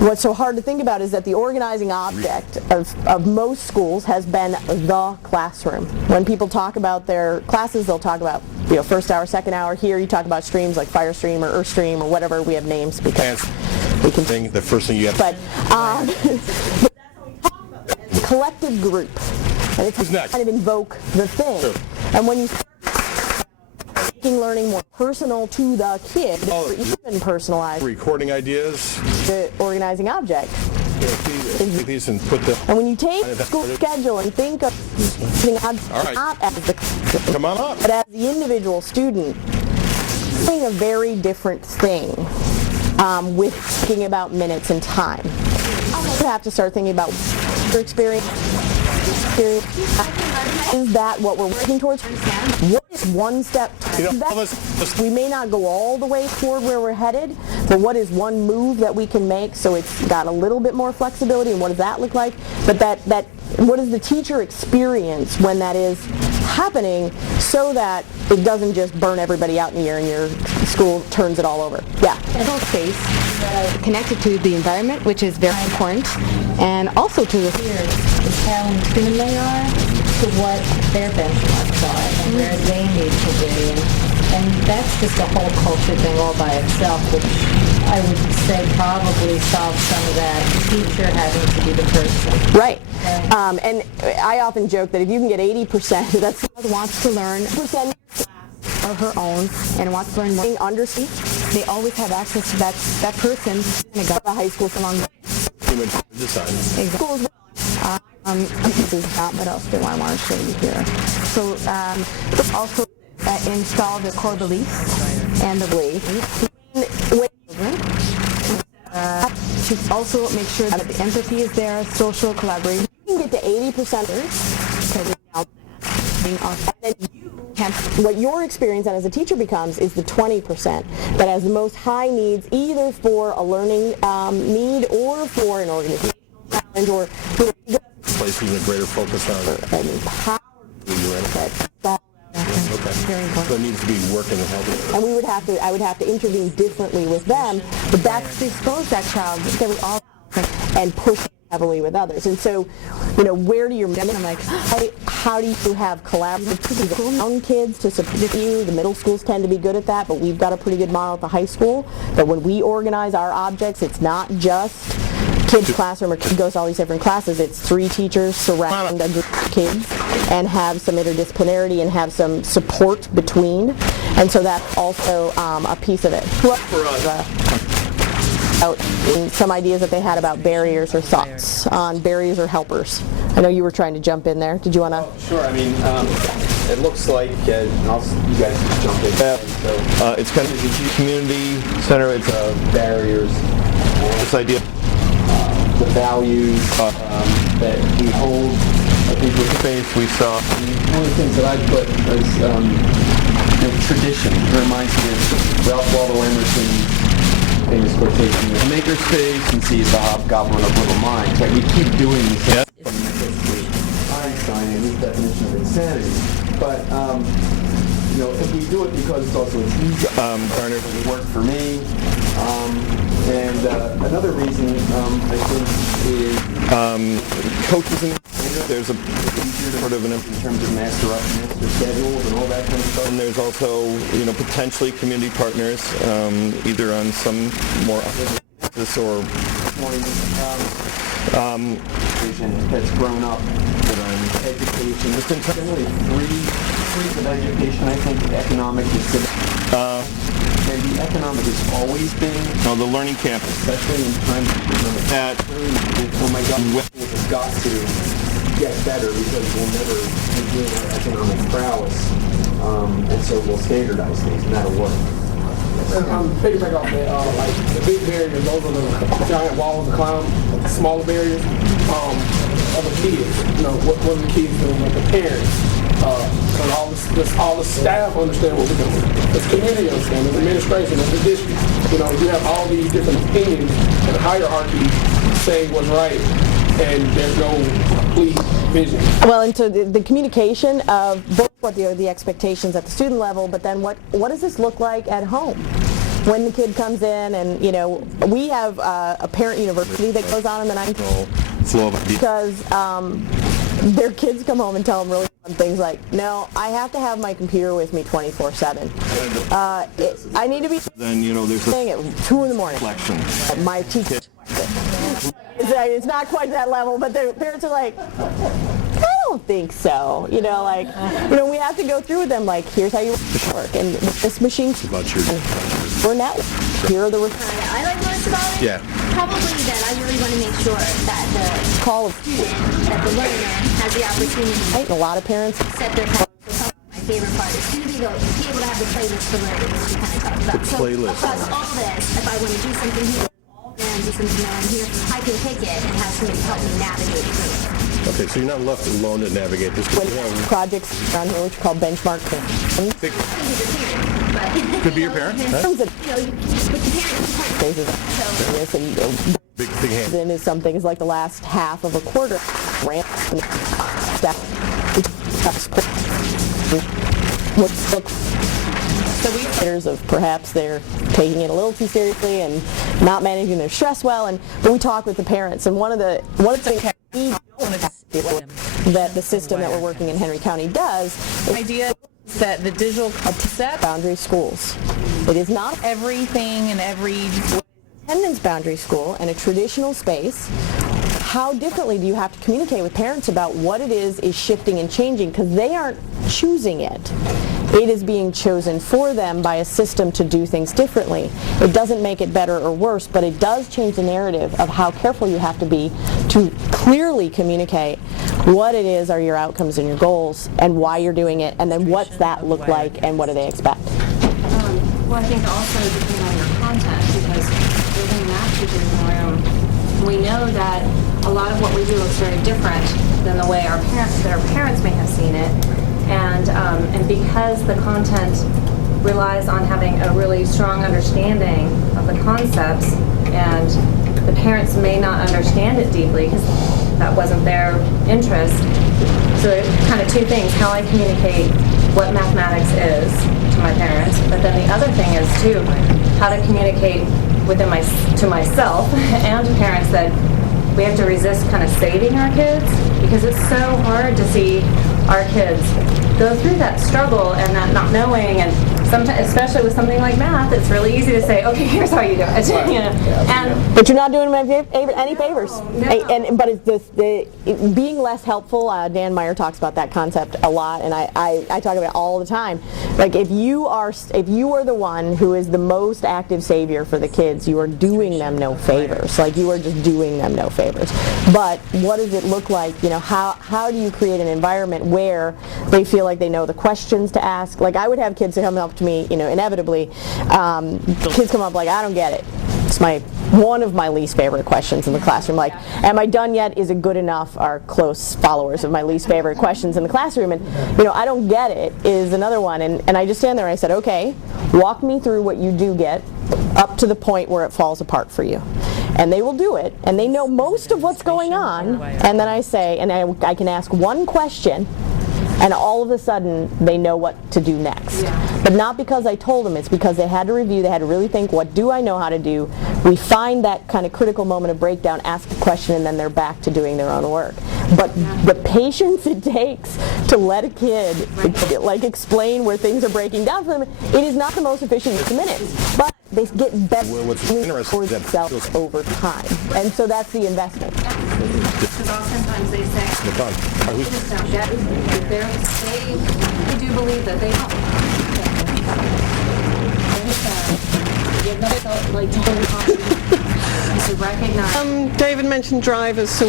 what's so hard to think about is that the organizing object of most schools has been the classroom. When people talk about their classes, they'll talk about, you know, first hour, second hour. Here you talk about streams like Firestream or Earthstream or whatever. We have names because we can think the first thing you have. But that's how we talk about it. It's a collective group. And it's kind of invoke the thing. Sure. And when you start making learning more personal to the kid, even personalized. Recording ideas. The organizing object. Take these and put them. And when you take the school schedule and think of not as the come on up, but as the individual student, doing a very different thing with thinking about minutes and time. You have to start thinking about your experience. Is that what we're working towards? What is one step? We may not go all the way toward where we're headed, but what is one move that we can make so it's got a little bit more flexibility, and what does that look like? But that what is the teacher experience when that is happening so that it doesn't just burn everybody out in the air and your school turns it all over? Yeah. Physical space connected to the environment, which is very important, and also to the Is how in tune they are to what their benchmarks are and where they need to be. And that's just a whole culture thing all by itself, which I would say probably solves some of that teacher having to be the person. Right. And I often joke that if you can get 80%, that's wants to learn percent of her own and wants to learn more. Understand they always have access to that person in a high school for long. Human design. Schools. This is not what else do I want to show you here. So also install the core beliefs and the belief. To also make sure that the empathy is there, social collaboration. You can get to 80% and then what your experience as a teacher becomes is the 20% that has the most high needs, either for a learning need or for an organizational challenge, or placing a greater focus on empower. Very important. So it needs to be working and helping. And I would have to intervene differently with them, but that's to expose that child that we all and push heavily with others. And so, where do you? I'm like, how do you have collaborative young kids to support you? The middle schools tend to be good at that, but we've got a pretty good model at the high school. That when we organize our objects, it's not just kids' classroom or kid goes to all these different classes. It's 3 teachers surround a group of kids and have some interdisciplinarity and have some support between. And so that's also a piece of it. For us. Some ideas that they had about barriers or thoughts on barriers or helpers. I know you were trying to jump in there. Did you want to? Sure. I mean, it looks like, you guys can jump in. So it's kind of a community center. It's barriers. This idea, the values that we hold. I think with space we saw. One of the things that I put is tradition. It reminds me of Ralph Waldo Emerson's famous quotation, makerspace and see the hobgoblin of little minds. Like we keep doing these things. Einstein and his definition of insanity. But if we do it because it's easy, it worked for me. And another reason I think is coaches and there's a sort of in terms of master schedules and all that kind of stuff. And there's also potentially community partners, either on some more this or vision that's grown up with education. There's been generally three of education. I think economic is civic. And the economic has always been the learning campus, especially in times that oh my God, we've got to get better because we'll never regain our economic prowess, and so we'll standardize things, and that'll work. Piggyback off that, like the big barriers, those are the giant walls to climb. Smaller barriers are the kids. What are the kids doing? Like the parents. Because all the staff understand what we're doing. The community understands, the administration, the district. You have all these different opinions and hierarchy saying what's right, and there's no complete vision. Well, and so the communication of both what the expectations at the student level, but then what does this look like at home? When the kid comes in and, we have a parent university that goes on in the 90s because their kids come home and tell them really fun things like, no, I have to have my computer with me 24/7. I need to be there's thing at 2 in the morning. My teacher. It's not quite that level, but the parents are like, I don't think so. We have to go through with them, like, here's how you work, and this machine, we're network. Here are the I like most about it. Yeah. Probably that I really want to make sure that the call of student, that the learner has the opportunity. Right, and a lot of parents set their call. My favorite part is to be able to have the playlist for learning, which we kind of talked about. The playlist. So across all this, if I want to do something here, and do something around here, I can pick it and have somebody help me navigate through it. Okay, so you're not left alone to navigate this. When projects around here, which are called benchmark. Could be your parent. Big hand. Then is something is like the last half of a quarter ramp of perhaps they're taking it a little too seriously and not managing their stress well, but we talk with the parents, and one of the things that the system that we're working in Henry County does is idea that the digital set boundary schools. It is not everything and every attendance boundary school and a traditional space. How differently do you have to communicate with parents about what it is shifting and changing, because they aren't choosing it. It is being chosen for them by a system to do things differently. It doesn't make it better or worse, but it does change the narrative of how careful you have to be to clearly communicate what it is are your outcomes and your goals and why you're doing it, and then what's that look like and what do they expect. Well, I think also depending on your content, because within math teachers in the room, we know that a lot of what we do looks very different than the way our parents may have seen it, and because the content relies on having a really strong understanding of the concepts, and the parents may not understand it deeply because that wasn't their interest. So there's kind of two things: how I communicate what mathematics is to my parents, but then the other thing is too how to communicate to myself and to parents that we have to resist kind of saving our kids, because it's so hard to see our kids go through that struggle and that not knowing, and sometimes, especially with something like math, it's really easy to say, okay, here's how you do it. You know? But you're not doing them any favors. But it's being less helpful. Dan Meyer talks about that concept a lot, and I talk about it all the time. Like if you are the one who is the most active savior for the kids, you are doing them no favors. Like you are just doing them no favors. But what does it look like? You know, how do you create an environment where they feel like they know the questions to ask? Like I would have kids come up to me, you know, inevitably, kids come up like, I don't get it. It's one of my least favorite questions in the classroom. Like, am I done yet? Is it good enough? Are close followers of my least favorite questions in the classroom. And, you know, I don't get it is another one. And I just stand there and I said, okay, walk me through what you do get up to the point where it falls apart for you. And they will do it, and they know most of what's going on. And then I say, and I can ask one question, and all of a sudden they know what to do next. Yeah. But not because I told them, it's because they had to review, they had to really think, what do I know how to do? We find that kind of critical moment of breakdown, ask a question, and then they're back to doing their own work. But the patience it takes to let a kid like explain where things are breaking down for them, it is not the most efficient use of minutes. But they get better for themselves over time. And so that's the investment. Because oftentimes they say, they just don't get it. They do believe that they don't. To recognize. David mentioned drivers, so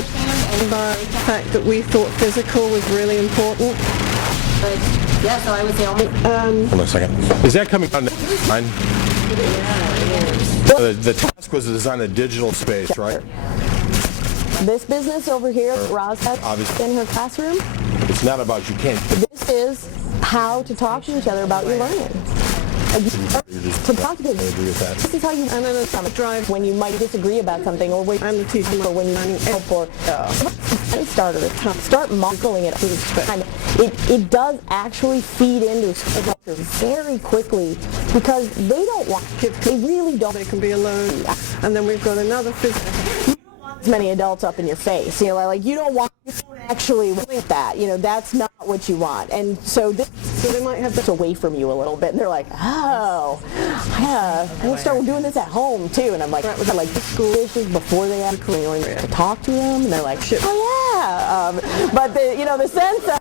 by the fact that we thought physical was really important. But yeah, so I would say only. Hold on a second. Is that coming on mine? The task was to design a digital space, right? This business over here, Roz has in her classroom. It's not about you can't. This is how to talk to each other about your learning. To talk to kids. I agree with that. This is how you drive when you might disagree about something, or when I'm the teacher, or when you're learning help, or start modeling it. It does actually feed into school culture very quickly, because they don't want kids. They really don't. They can be alone, and then we've got another physical. As many adults up in your face, you know, like you don't actually want that, you know, that's not what you want. And so they might have this away from you a little bit, and they're like, oh yeah, we'll start doing this at home too. And I'm like, the school issues before they have to talk to them, and they're like, oh yeah, but the sense of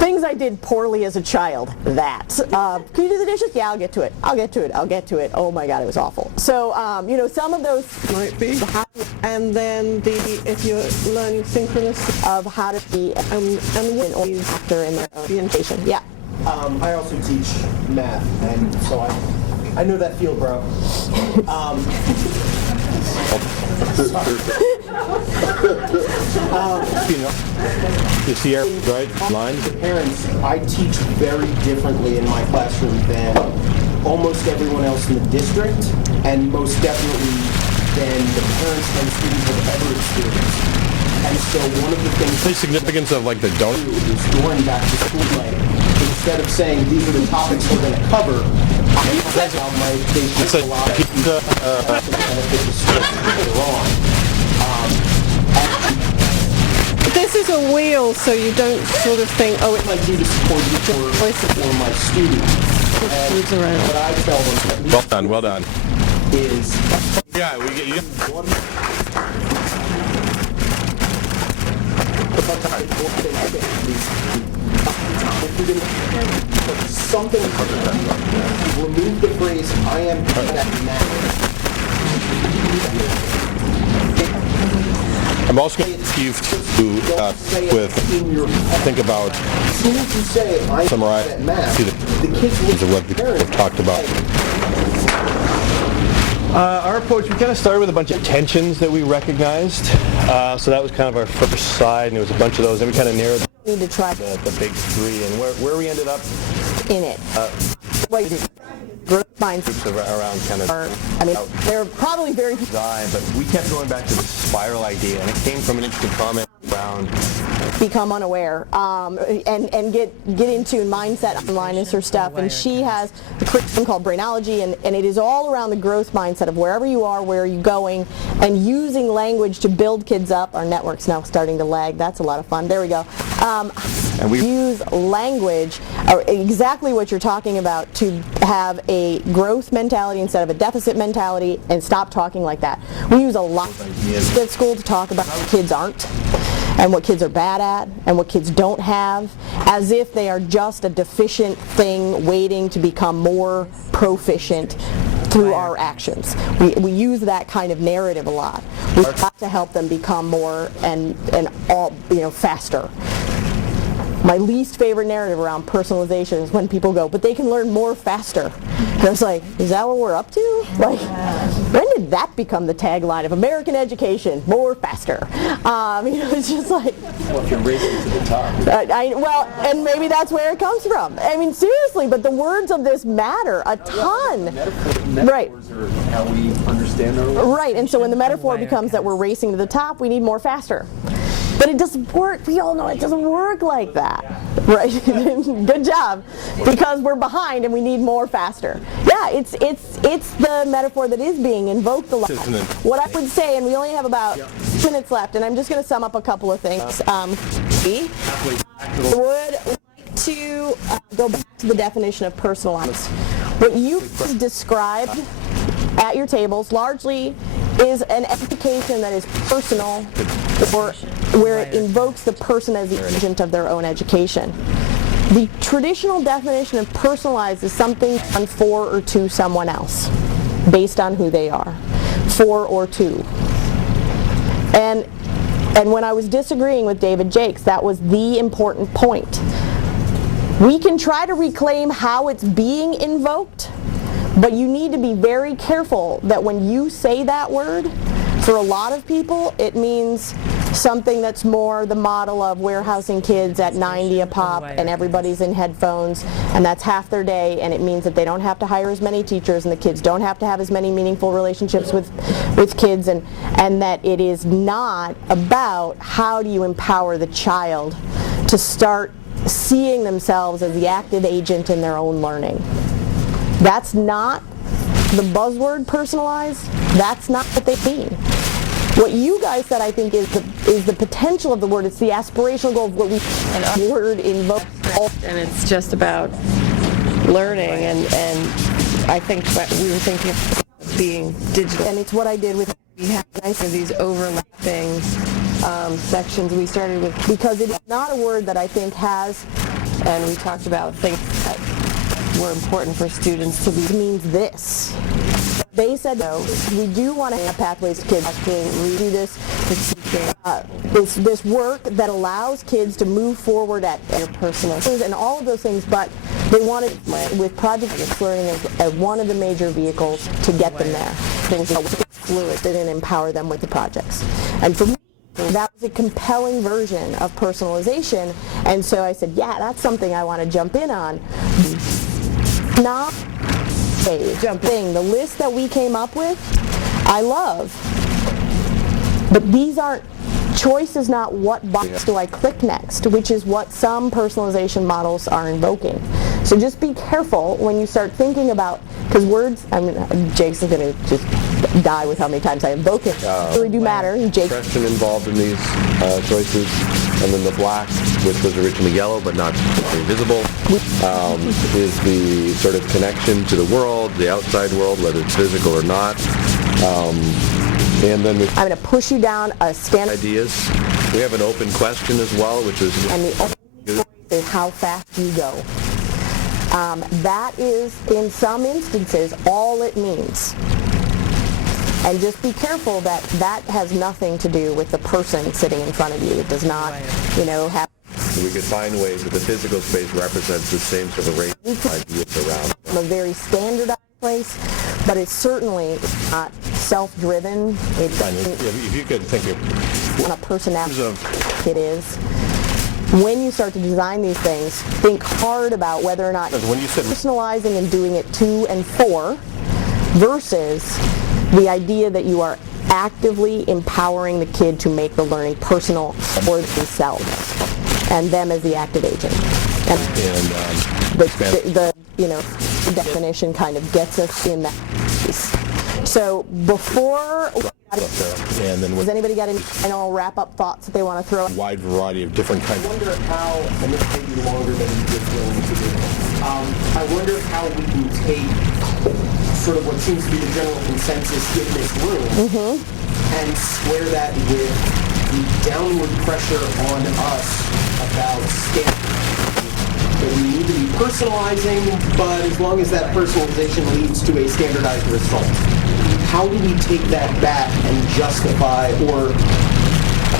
things I did poorly as a child, can you do the dishes? Yeah, I'll get to it. Oh my God, it was awful. So some of those might be. And then if you're learning synchronous of how to be and when or after in the orientation. Yeah. I also teach math, and so I know that field, bro. You see our right line? The parents, I teach very differently in my classroom than almost everyone else in the district, and most definitely than the parents and students have ever experienced. And so one of the things... The significance of like the donut is during back to school night, instead of saying these are the topics we're going to cover, I present out my education a lot of benefits of school later on. This is a wheel, so you don't sort of think, oh, it's like you to support you for my students. And what I tell them... Well done. ...is... Yeah, we get you. If you're going to put something, remove the phrase, I am bad at math. I'm also going to ask you to think about, As soon as you say, I am summarize, bad at math, see the kids what the parents have talked about. Our approach, we kind of started with a bunch of tensions that we recognized. So that was kind of our first side, and there was a bunch of those. Then we kind of narrowed Need to try the big three, and where we ended up in it. Growth minds around kind of. I mean, they're probably very design, but we kept going back to the spiral idea, and it came from an interesting comment around become unaware and get into mindset online is her stuff, and she has a curriculum called Brainology, and it is all around the growth mindset of wherever you are, where are you going, and using language to build kids up. Our network's now starting to lag. That's a lot of fun. There we go. And we use language, exactly what you're talking about, to have a growth mentality instead of a deficit mentality, and stop talking like that. We use a lot at school to talk about what kids aren't, and what kids are bad at, and what kids don't have, as if they are just a deficient thing waiting to become more proficient through our actions. We use that kind of narrative a lot. We have to help them become more and all, faster. My least favorite narrative around personalization is when people go, but they can learn more faster. And I was like, is that what we're up to? Like, when did that become the tagline of American education? More faster. It's just like. Well, if you're racing to the top. And maybe that's where it comes from. I mean, seriously, but the words of this matter a ton. Metaphors are how we understand our world. Right, and so when the metaphor becomes that we're racing to the top, we need more faster. But it doesn't work. We all know it doesn't work like that, right? Good job, because we're behind and we need more faster. Yeah, it's the metaphor that is being invoked a lot. What I would say, and we only have about minutes left, and I'm just going to sum up a couple of things. I would like to go back to the definition of personalized. What you described at your tables largely is an education that is personal, or where it invokes the person as the agent of their own education. The traditional definition of personalized is something done for or to someone else, based on who they are, for or to. And when I was disagreeing with David Jakes, that was the important point. We can try to reclaim how it's being invoked, but you need to be very careful that when you say that word, for a lot of people, it means something that's more the model of warehousing kids at 90 a pop and everybody's in headphones, and that's half their day, and it means that they don't have to hire as many teachers and the kids don't have to have as many meaningful relationships with kids, and that it is not about how do you empower the child to start seeing themselves as the active agent in their own learning. That's not the buzzword personalized. That's not what they mean. What you guys said, I think, is the potential of the word. It's the aspirational goal of what we word invoke. And it's just about learning, and I think we were thinking of being digital. And it's what I did with these overlapping sections we started with, because it is not a word that I think has, and we talked about things that were important for students to be. It means this. They said, no, we do want to have pathways to kids to do this work that allows kids to move forward at their personal and all of those things, but they wanted with Project Learning as one of the major vehicles to get them there. Things that fluid that didn't empower them with the projects. And for me, that was a compelling version of personalization, and so I said, yeah, that's something I want to jump in on. Not a thing. The list that we came up with, I love. But these aren't, choice is not what box do I click next, which is what some personalization models are invoking. So just be careful when you start thinking about, because words, Jake's is going to just die with how many times I invoke it. Really do matter. Jake. Question involved in these choices, and then the black, which was originally yellow but not visible, is the sort of connection to the world, the outside world, whether it's physical or not. And then I'm going to push you down a standard ideas. We have an open question as well, which is. And the is how fast you go. That is, in some instances, all it means. And just be careful that that has nothing to do with the person sitting in front of you. It does not, have... We could find ways that the physical space represents the same sort of range of ideas around. A very standardized place, but it's certainly not self-driven. It's if you could think of a personality it is. When you start to design these things, think hard about whether or not when you said personalizing and doing it to and for versus the idea that you are actively empowering the kid to make the learning personal for themselves and them as the active agent. And the definition kind of gets us in that piece. So before, has anybody got any wrap-up thoughts that they want to throw? Wide variety of different kinds. I wonder how, and this may be longer than you just willing to do, I wonder how we can take sort of what seems to be the general consensus in this room and square that with the downward pressure on us about standards. That we need to be personalizing, but as long as that personalization leads to a standardized result. How do we take that back and justify or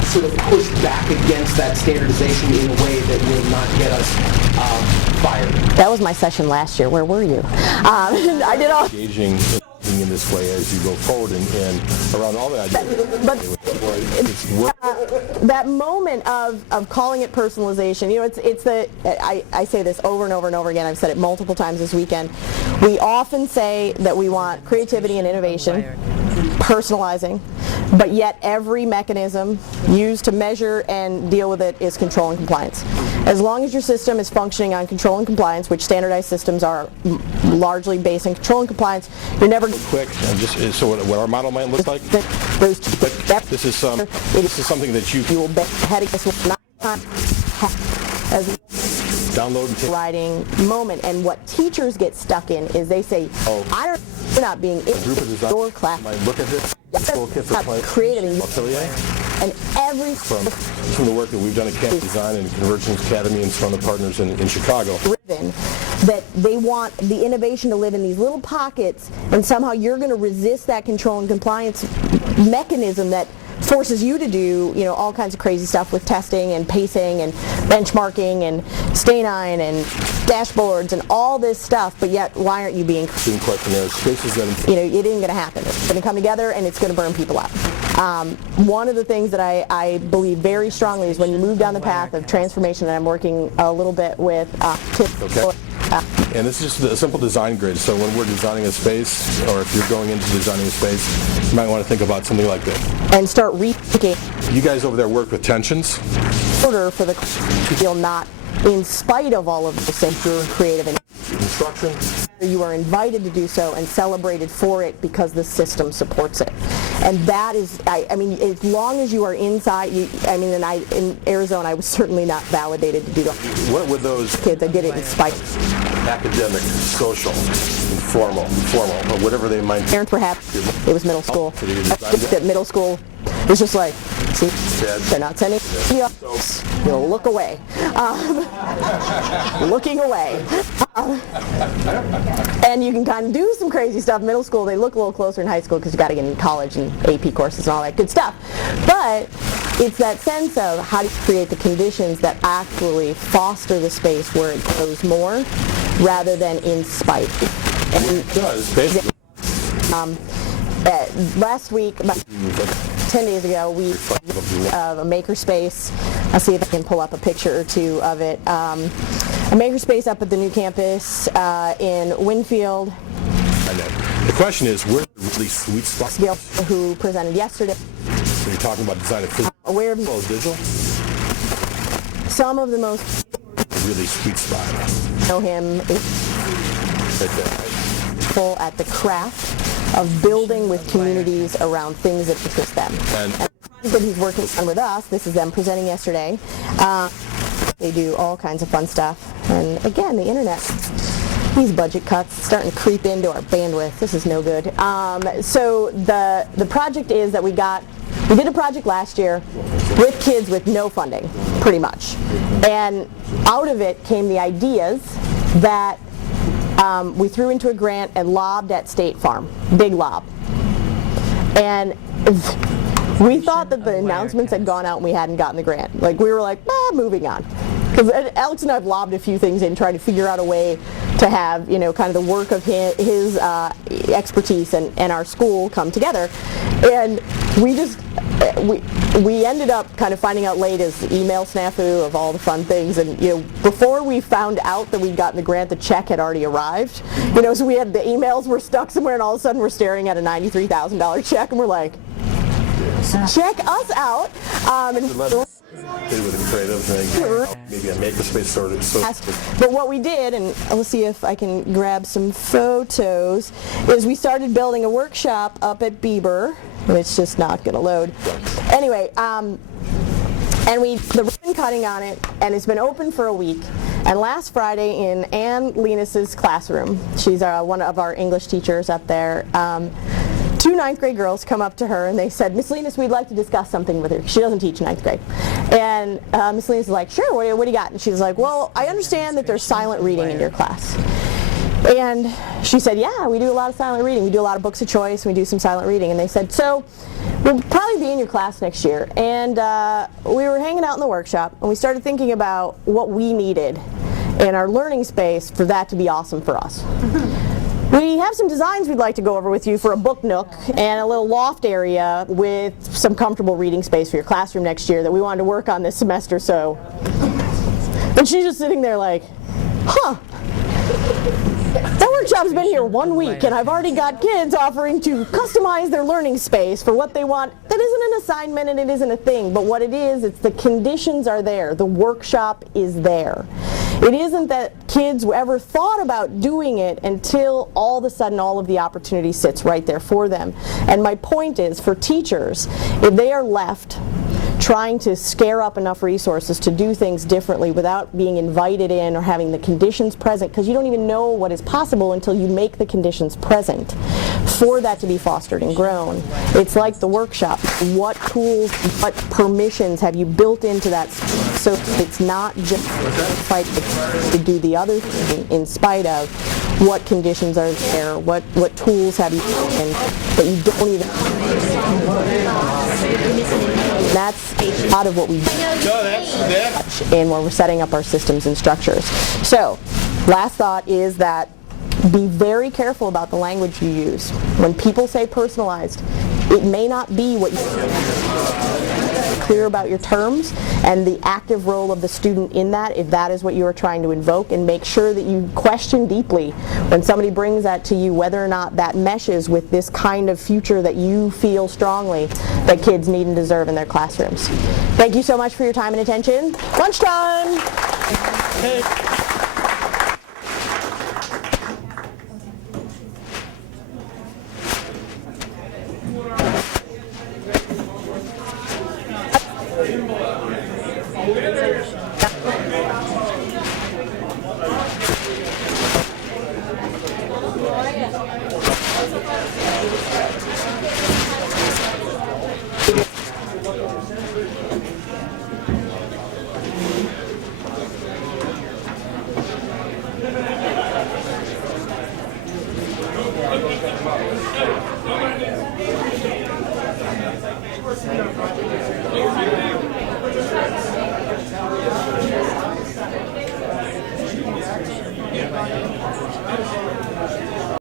sort of push back against that standardization in a way that will not get us fired? That was my session last year. Where were you? I did all... Engaging in this way as you go forward and around all that. But that moment of calling it personalization, I say this over and over and over again. I've said it multiple times this weekend. We often say that we want creativity and innovation, personalizing, but yet every mechanism used to measure and deal with it is control and compliance. As long as your system is functioning on control and compliance, which standardized systems are largely based on control and compliance, you're never quick. And just so what our model might look like. This is something that you will be heading this one as download and take writing moment. And what teachers get stuck in is they say, you're not being in your class. Look at this. Creative and every from the work that we've done at Campus Design and Convergence Academy and some of the partners in Chicago. That they want the innovation to live in these little pockets, and somehow you're going to resist that control and compliance mechanism that forces you to do, all kinds of crazy stuff with testing and pacing and benchmarking and Stay9 and dashboards and all this stuff, but yet why aren't you being questionnaires, spaces that it isn't going to happen. It's going to come together and it's going to burn people out. One of the things that I believe very strongly is when you move down the path of transformation, and I'm working a little bit with kids. And this is just a simple design grid. So when we're designing a space, or if you're going into designing a space, you might want to think about something like this. And start rethinking. You guys over there work with tensions. Order for the feel not in spite of all of the secure creative instruction. You are invited to do so and celebrated for it because the system supports it. And that is, I mean, as long as you are inside, in Arizona, I was certainly not validated to do that. What would those kids, I did it in spite. Academic, social, informal, formal, or whatever they might be. Parents were happy. It was middle school. At middle school, it was just like, see, they're not sending you look away. Looking away. And you can kind of do some crazy stuff. Middle school, they look a little closer in high school because you got to get into college and AP courses and all that good stuff. But it's that sense of how do you create the conditions that actually foster the space where it grows more rather than in spite. And it does, basically. Last week, about 10 days ago, we have a makerspace. I'll see if I can pull up a picture or two of it. A makerspace up at the new campus in Winfield. The question is, where's the really sweet spot? Who presented yesterday. So you're talking about design of physical aware of digital? Some of the most really sweet spot. Know him right there. At the craft of building with communities around things that interest them. And that he's working on with us, this is them presenting yesterday. They do all kinds of fun stuff. And again, the internet, these budget cuts starting to creep into our bandwidth. This is no good. So the project is that we got we did a project last year with kids with no funding, pretty much. And out of it came the ideas that we threw into a grant and lobbed at State Farm, big lob. And we thought that the announcements had gone out and we hadn't gotten the grant. Like, we were like, moving on. Because Alex and I have lobbed a few things in trying to figure out a way to have, you know, kind of the work of his expertise and our school come together. And we just, we ended up kind of finding out late as email snafu of all the fun things. And, you know, before we found out that we'd gotten the grant, the check had already arrived. You know, so we had the emails were stuck somewhere, and all of a sudden we're staring at a $93,000 check, and we're like, check us out. With a creative thing, maybe a makerspace sort of. But what we did, and let's see if I can grab some photos, is we started building a workshop up at Bieber. It's just not going to load. Anyway, and the ribbon cutting on it, and it's been open for a week. And last Friday in Ann Linus's classroom, she's one of our English teachers up there, 2 ninth grade girls come up to her and they said, Miss Linus, we'd like to discuss something with her. She doesn't teach ninth grade. And Miss Linus is like, sure, what do you got? And she's like, well, I understand that there's silent reading in your class. And she said, yeah, we do a lot of silent reading. We do a lot of books of choice, and we do some silent reading. And they said, so we'll probably be in your class next year. And we were hanging out in the workshop, and we started thinking about what we needed in our learning space for that to be awesome for us. We have some designs we'd like to go over with you for a book nook and a little loft area with some comfortable reading space for your classroom next year that we wanted to work on this semester. So, and she's just sitting there like, huh. That workshop's been here 1 week, and I've already got kids offering to customize their learning space for what they want. That isn't an assignment and it isn't a thing, but what it is, it's the conditions are there. The workshop is there. It isn't that kids ever thought about doing it until all of a sudden all of the opportunity sits right there for them. And my point is, for teachers, if they are left trying to scare up enough resources to do things differently without being invited in or having the conditions present, because you don't even know what is possible until you make the conditions present for that to be fostered and grown. It's like the workshop. What tools, what permissions have you built into that so it's not just fight to do the other thing in spite of what conditions are there, what tools have you taken that you don't even. That's a lot of what we do and when we're setting up our systems and structures. So, last thought is that be very careful about the language you use. When people say personalized, it may not be what you clear about your terms and the active role of the student in that, if that is what you are trying to invoke, and make sure that you question deeply when somebody brings that to you, whether or not that meshes with this kind of future that you feel strongly that kids need and deserve in their classrooms. Thank you so much for your time and attention. Lunchtime! Thank you.